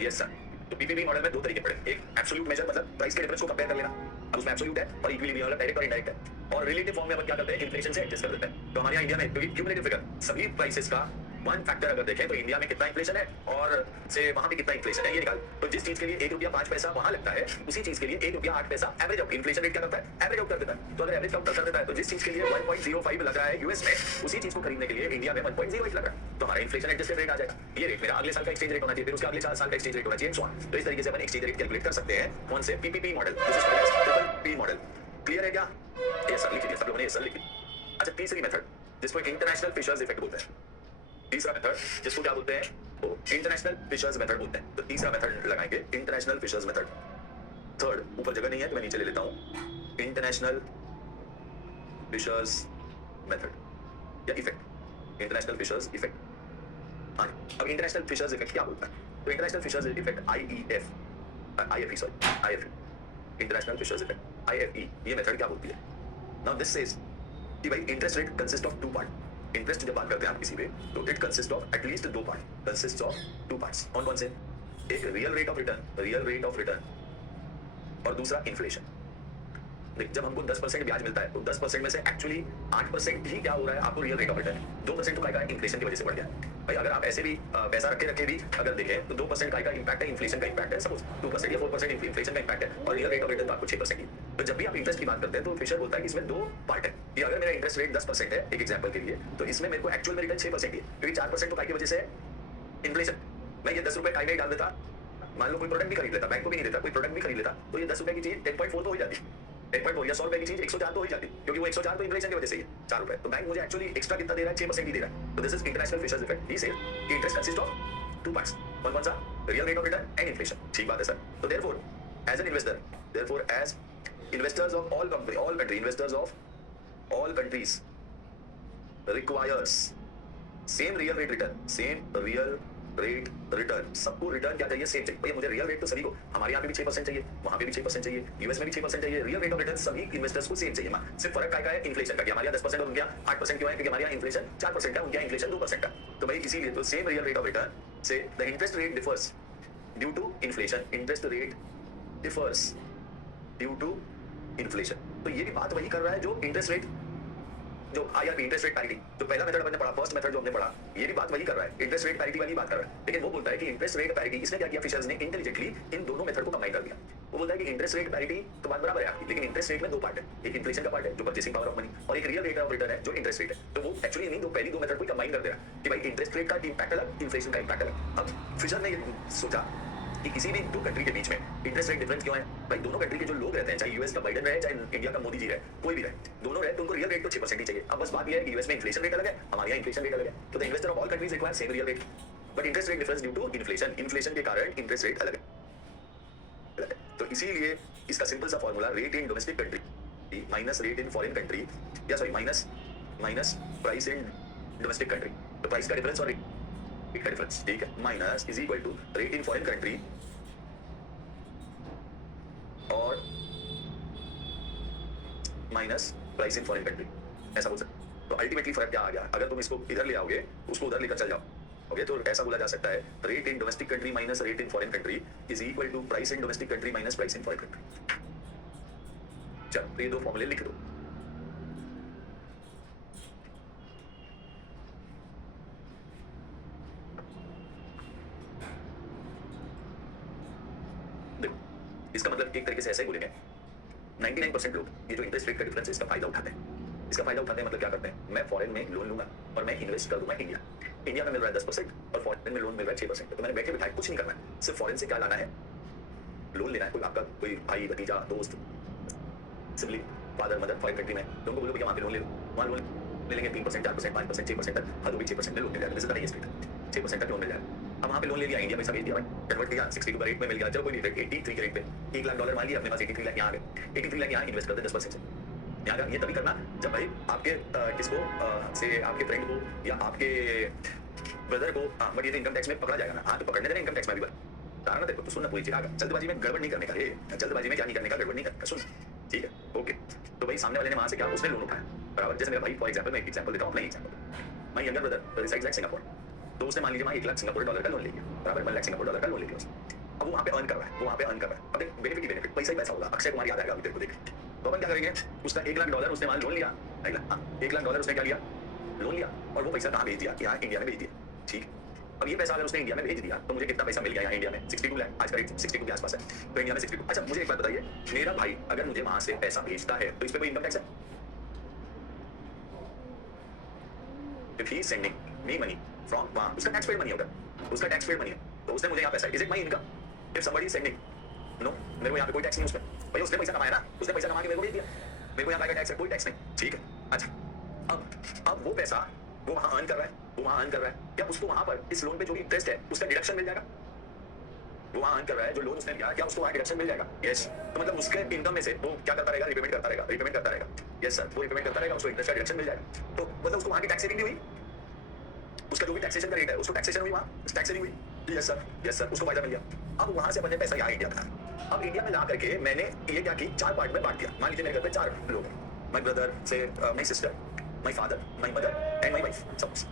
yes sir. तो पीपीपी मॉडल में दो तरीके पड़े, एक एब्सोल्यूट मेजर मतलब प्राइस के डिफरेंस को कंपेयर कर लेना, अब उसमें एब्सोल्यूट है, और इक्विलिब्रियम मतलब डायरेक्ट और इनडायरेक्ट है, और रिलेटिव फॉर्म में अपन क्या करते हैं, इन्फ्लेशन से एडजस्ट कर देते हैं। तो हमारे यहाँ इंडिया में क्योंकि क्यूमुलेटिव फिगर सभी प्राइसेस का वन फैक्टर अगर देखें तो इंडिया में कितना इन्फ्लेशन है और से वहां पे कितना इन्फ्लेशन है ये निकाल। तो जिस चीज के लिए 1 रुपया 5 पैसा वहां लगता है, उसी चीज के लिए 1 रुपया 8 पैसा एवरेज आउट, इन्फ्लेशन रेट क्या करता है, एवरेज आउट कर देता है। तो अगर एवरेज आउट कर देता है तो जिस चीज के लिए 1.05 लग रहा है यूएस में, उसी चीज को खरीदने के लिए इंडिया में 1.08 लग रहा है, तो हमारा इन्फ्लेशन एडजस्टेड रेट आ जाएगा। ये रेट मेरा अगले साल का एक्सचेंज रेट होना चाहिए, फिर उसके अगले साल का एक्सचेंज रेट होना चाहिए, सो ऑन। तो इस तरीके से अपन एक्सचेंज रेट कैलकुलेट कर सकते हैं कौन से, PPP model, this is called as triple P model. Clear है क्या, ये सर लिख लीजिए, सब लोगों ने ये सर लिख लिया। अच्छा तीसरी मेथड जिसको इंटरनेशनल फिशर्स इफेक्ट बोलते हैं, तीसरा मेथड जिसको क्या बोलते हैं, तो इंटरनेशनल फिशर्स मेथड बोलते हैं। तो तीसरा मेथड लगाएंगे इंटरनेशनल फिशर्स मेथड। थर्ड ऊपर जगह नहीं है तो मैं नीचे ले लेता हूं, इंटरनेशनल फिशर्स मेथड या इफेक्ट, इंटरनेशनल फिशर्स इफेक्ट। हाँ अब इंटरनेशनल फिशर्स इफेक्ट क्या बोलता है, तो international Fisher's effect IFE sorry IFE international Fisher's effect IFE, ये मेथड क्या बोलती है। नाउ दिस सेज कि भाई interest rate consist of 2 part. Interest जब बात करते हैं आप किसी पे तो it consist of at least 2 part, consist of 2 parts. कौन कौन से, एक real rate of return, real rate of return, और दूसरा इन्फ्लेशन। देख, जब हमको 10% ब्याज मिलता है तो 10% में से एक्चुअली 8% ही क्या हो रहा है, आपको रियल रेट ऑफ रिटर्न है। 2% तो काय का इन्फ्लेशन की वजह से बढ़ गया भाई। अगर आप ऐसे भी पैसा रखे रखे भी अगर देखें तो 2% काय का इम्पैक्ट है, इन्फ्लेशन का इम्पैक्ट है। सपोज 2% या 4% इन्फ्लेशन का इम्पैक्ट है और रियल रेट ऑफ रिटर्न तो आपको 6% ही। तो जब भी आप इंटरेस्ट की बात करते हैं तो फिशर बोलता है कि इसमें दो पार्ट है कि अगर मेरा इंटरेस्ट रेट 10% है एक एग्जाम्पल के लिए, तो इसमें मेरे को एक्चुअल में रिटर्न 6% ही है, क्योंकि 4% तो काय की वजह से इन्फ्लेशन। मैं ये 10 रुपए काय में डाल देता, मान लो कोई प्रोडक्ट भी खरीद लेता, बैंक को भी नहीं देता, कोई प्रोडक्ट भी खरीद लेता, तो ये 10 रुपए की चीज 10.4 तो हो जाती, 10.4 या 100 रुपए की चीज 104 तो हो जाती, क्योंकि वो 104 तो इन्फ्लेशन की वजह से ही है 4 रुपए। तो बैंक मुझे एक्चुअली एक्स्ट्रा कितना दे रहा है, 6% ही दे रहा है। तो this is international Fisher's effect. He says कि interest consist of two parts, कौन सा, real rate of return and inflation. ठीक बात है सर। तो therefore as an investor, therefore as investors of all country, all country, investors of all countries requires same real rate return, same real rate return. सबको रिटर्न क्या चाहिए, सेम चाहिए। भैया मुझे रियल रेट तो सभी को, हमारे यहाँ पे भी 6% चाहिए, वहां पे भी 6% चाहिए, यूएस में भी 6% चाहिए। रियल रेट ऑफ रिटर्न सभी इन्वेस्टर्स को सेम चाहिए। सिर्फ फर्क क्या है, इन्फ्लेशन का। हमारे यहाँ 10% और उनके यहाँ 8% क्यों है, क्योंकि हमारे यहाँ इन्फ्लेशन 4% का, उनके यहाँ इन्फ्लेशन 2% का। तो भाई इसीलिए तो same real rate of return से the interest rate differs due to inflation, interest rate differs due to inflation. तो ये भी बात वही कर रहा है जो इंटरेस्ट रेट, जो आईआरपी, इंटरेस्ट रेट पैरिटी, जो पहला मेथड हमने पढ़ा, फर्स्ट मेथड जो हमने पढ़ा, ये भी बात वही कर रहा है, इंटरेस्ट रेट पैरिटी वाली बात कर रहा है। लेकिन वो बोलता है कि इंटरेस्ट रेट पैरिटी, इसने क्या किया, फिशर्स ने इंटेलिजेंटली इन दोनों मेथड को कंबाइन कर दिया। वो बोलता है कि इंटरेस्ट रेट पैरिटी तो बात बराबर है आपकी, लेकिन इंटरेस्ट रेट में दो पार्ट है, एक इन्फ्लेशन का पार्ट है जो परचेसिंग पावर ऑफ मनी, और एक रियल रेट ऑफ रिटर्न है जो इंटरेस्ट रेट है। तो वो एक्चुअली इन्हीं दो पहली दो मेथड को कंबाइन कर दे रहा है कि भाई इंटरेस्ट रेट का इंपैक्ट अलग, इन्फ्लेशन का इंपैक्ट अलग। अब फिशर ने सोचा कि किसी भी दो कंट्री के बीच में इंटरेस्ट रेट डिफरेंस क्यों है। भाई दोनों कंट्री के जो लोग रहते हैं, चाहे यूएस का बाइडेन रहे, चाहे इंडिया का मोदी जी रहे, कोई भी रहे, दोनों रहे तो उनको रियल रेट तो 6% ही चाहिए। अब बस बात यह है कि यूएस में इन्फ्लेशन रेट अलग है, हमारे यहाँ इन्फ्लेशन रेट अलग है। तो the investor of all countries require same real rate, but interest rate difference due to inflation, inflation के कारण इंटरेस्ट रेट अलग है। तो इसीलिए इसका सिंपल सा formula, rate in domestic country minus rate in foreign country, या sorry minus price in domestic country. तो प्राइस का डिफरेंस और रेट का डिफरेंस, ठीक है, minus is equal to rate in foreign country और minus price in foreign country, ऐसा बोल सकते। तो अल्टीमेटली फर्क क्या आ गया, अगर तुम इसको इधर ले आओगे, उसको उधर लेकर चल जाओगे, तो ऐसा बोला जा सकता है, rate in domestic country minus rate in foreign country is equal to price in domestic country minus price in foreign country. चलो तो ये दो फॉर्मूले लिख दो। इसका मतलब एक तरीके से ऐसा ही बोलेंगे, 99% लोग ये जो इंटरेस्ट रेट का डिफरेंस है इसका फायदा उठाते हैं। इसका फायदा उठाते हैं मतलब क्या करते हैं, मैं फॉरेन में लोन लूंगा और मैं इन्वेस्ट कर दूंगा इंडिया में मिल रहा है 10% और फॉरेन में लोन मिल रहा है 6%। तो मैंने बैठे बिठाए कुछ नहीं करना है, सिर्फ फॉरेन से क्या लाना है, लोन लेना है। कोई आपका कोई भाई भतीजा दोस्त sibling father mother foreign country में, तो उनको बोलो भैया वहाँ पे लोन ले लो, वहाँ लोन ले लेंगे 3%, 4%, 5%, 6% तक, हद होगी 6% में लोन मिल जाएगा। जैसे बताइए स्पीड 6% तक लोन मिल जाएगा। अब वहाँ पे लोन ले लिया, इंडिया पैसा भेज दिया, कन्वर्ट किया 62 का रेट में मिल गया, चलो कोई नहीं, 83 के रेट पे $1 लाख मान लिया अपने पास, 83 लाख यहाँ आ गए, 83 लाख यहाँ इन्वेस्ट करते 10% से। यहाँ का ये तभी करना जब भाई आपके किसको से आपके फ्रेंड को या आपके ब्रदर को, बट ये तो इनकम टैक्स में पकड़ा जाएगा ना। हाँ तो पकड़ने देना इनकम टैक्स में भी बता ना, देखो तो सुनना पूरी चीज, जल्दबाजी में गड़बड़ नहीं करने का, जल्दबाजी में क्या नहीं करने का, गड़बड़ नहीं करने का, सुन ठीक है ओके। तो भाई सामने वाले ने वहां से क्या, उसने लोन उठाया बराबर। जैसे मेरा भाई फॉर एग्जांपल, मैं एक एग्जांपल देता हूं, अपना example, my younger brother resides at Singapore, तो उसने मान लीजिए वहां 1 लाख सिंगापुर डॉलर का लोन ले लिया बराबर, 1 लाख सिंगापुर डॉलर का लोन ले लिया उसने। अब वो वहां पे अर्न कर रहा है, वो वहां पे अर्न कर रहा है। अब देख बेनिफिट ही बेनिफिट, पैसा ही पैसा होगा, अक्षय कुमार याद आएगा अभी तेरे को, देख तो अपन क्या करेंगे, उसका $1 लाख उसने मान लोन लिया, $1 लाख उसने क्या लिया, लोन लिया, और वो पैसा कहाँ भेज दिया, यहाँ इंडिया में भेज दिया, ठीक। अब ये पैसा अगर उसने इंडिया में भेज दिया तो मुझे कितना पैसा मिल गया यहाँ इंडिया में, 62 लाख, आज का रेट 62 के आसपास है, तो इंडिया में 62। अच्छा मुझे एक बात बताइए, मेरा भाई अगर मुझे वहां से पैसा भेजता है तो इस पे कोई इनकम टैक्स है? If he is sending me money from वहाँ, उसका टैक्स पेड मनी होगा, उसका टैक्स पेड मनी है, तो उसने मुझे यहाँ पैसा, is it my income? If somebody is sending, no, मेरे को यहाँ पे कोई टैक्स नहीं उसमें, भाई उसने पैसा कमाया ना, उसने पैसा कमा के मेरे को भेज दिया, मेरे को यहाँ का टैक्स है, कोई टैक्स नहीं, ठीक है। अच्छा अब वो पैसा वो वहां अर्न कर रहा है, वो वहां अर्न कर रहा है, क्या उसको वहां पर इस लोन पे जो भी इंटरेस्ट है उसका डिडक्शन मिल जाएगा? वो वहां अर्न कर रहा है, जो लोन उसने लिया, क्या उसको वहां डिडक्शन मिल जाएगा? यस। तो मतलब उसके इनकम में से वो क्या करता रहेगा, रिपेमेंट करता रहेगा, रिपेमेंट करता रहेगा। यस सर, वो रिपेमेंट करता रहेगा, उसको इंटरेस्ट का डिडक्शन मिल जाएगा। तो मतलब उसको वहां की टैक्स सेविंग भी हुई, उसका जो भी टैक्सेशन का रेट है उसको टैक्सेशन हुई, वहां टैक्स सेविंग हुई। यस सर, उसको फायदा मिल गया। अब वहां से अपने पैसा यहाँ इंडिया का, अब इंडिया में ला करके मैंने ये क्या की, 4 पार्ट में बांट दिया। मान लीजिए मेरे घर पे 4 लोग हैं, माय ब्रदर से my sister, my father, my mother and my wife, suppose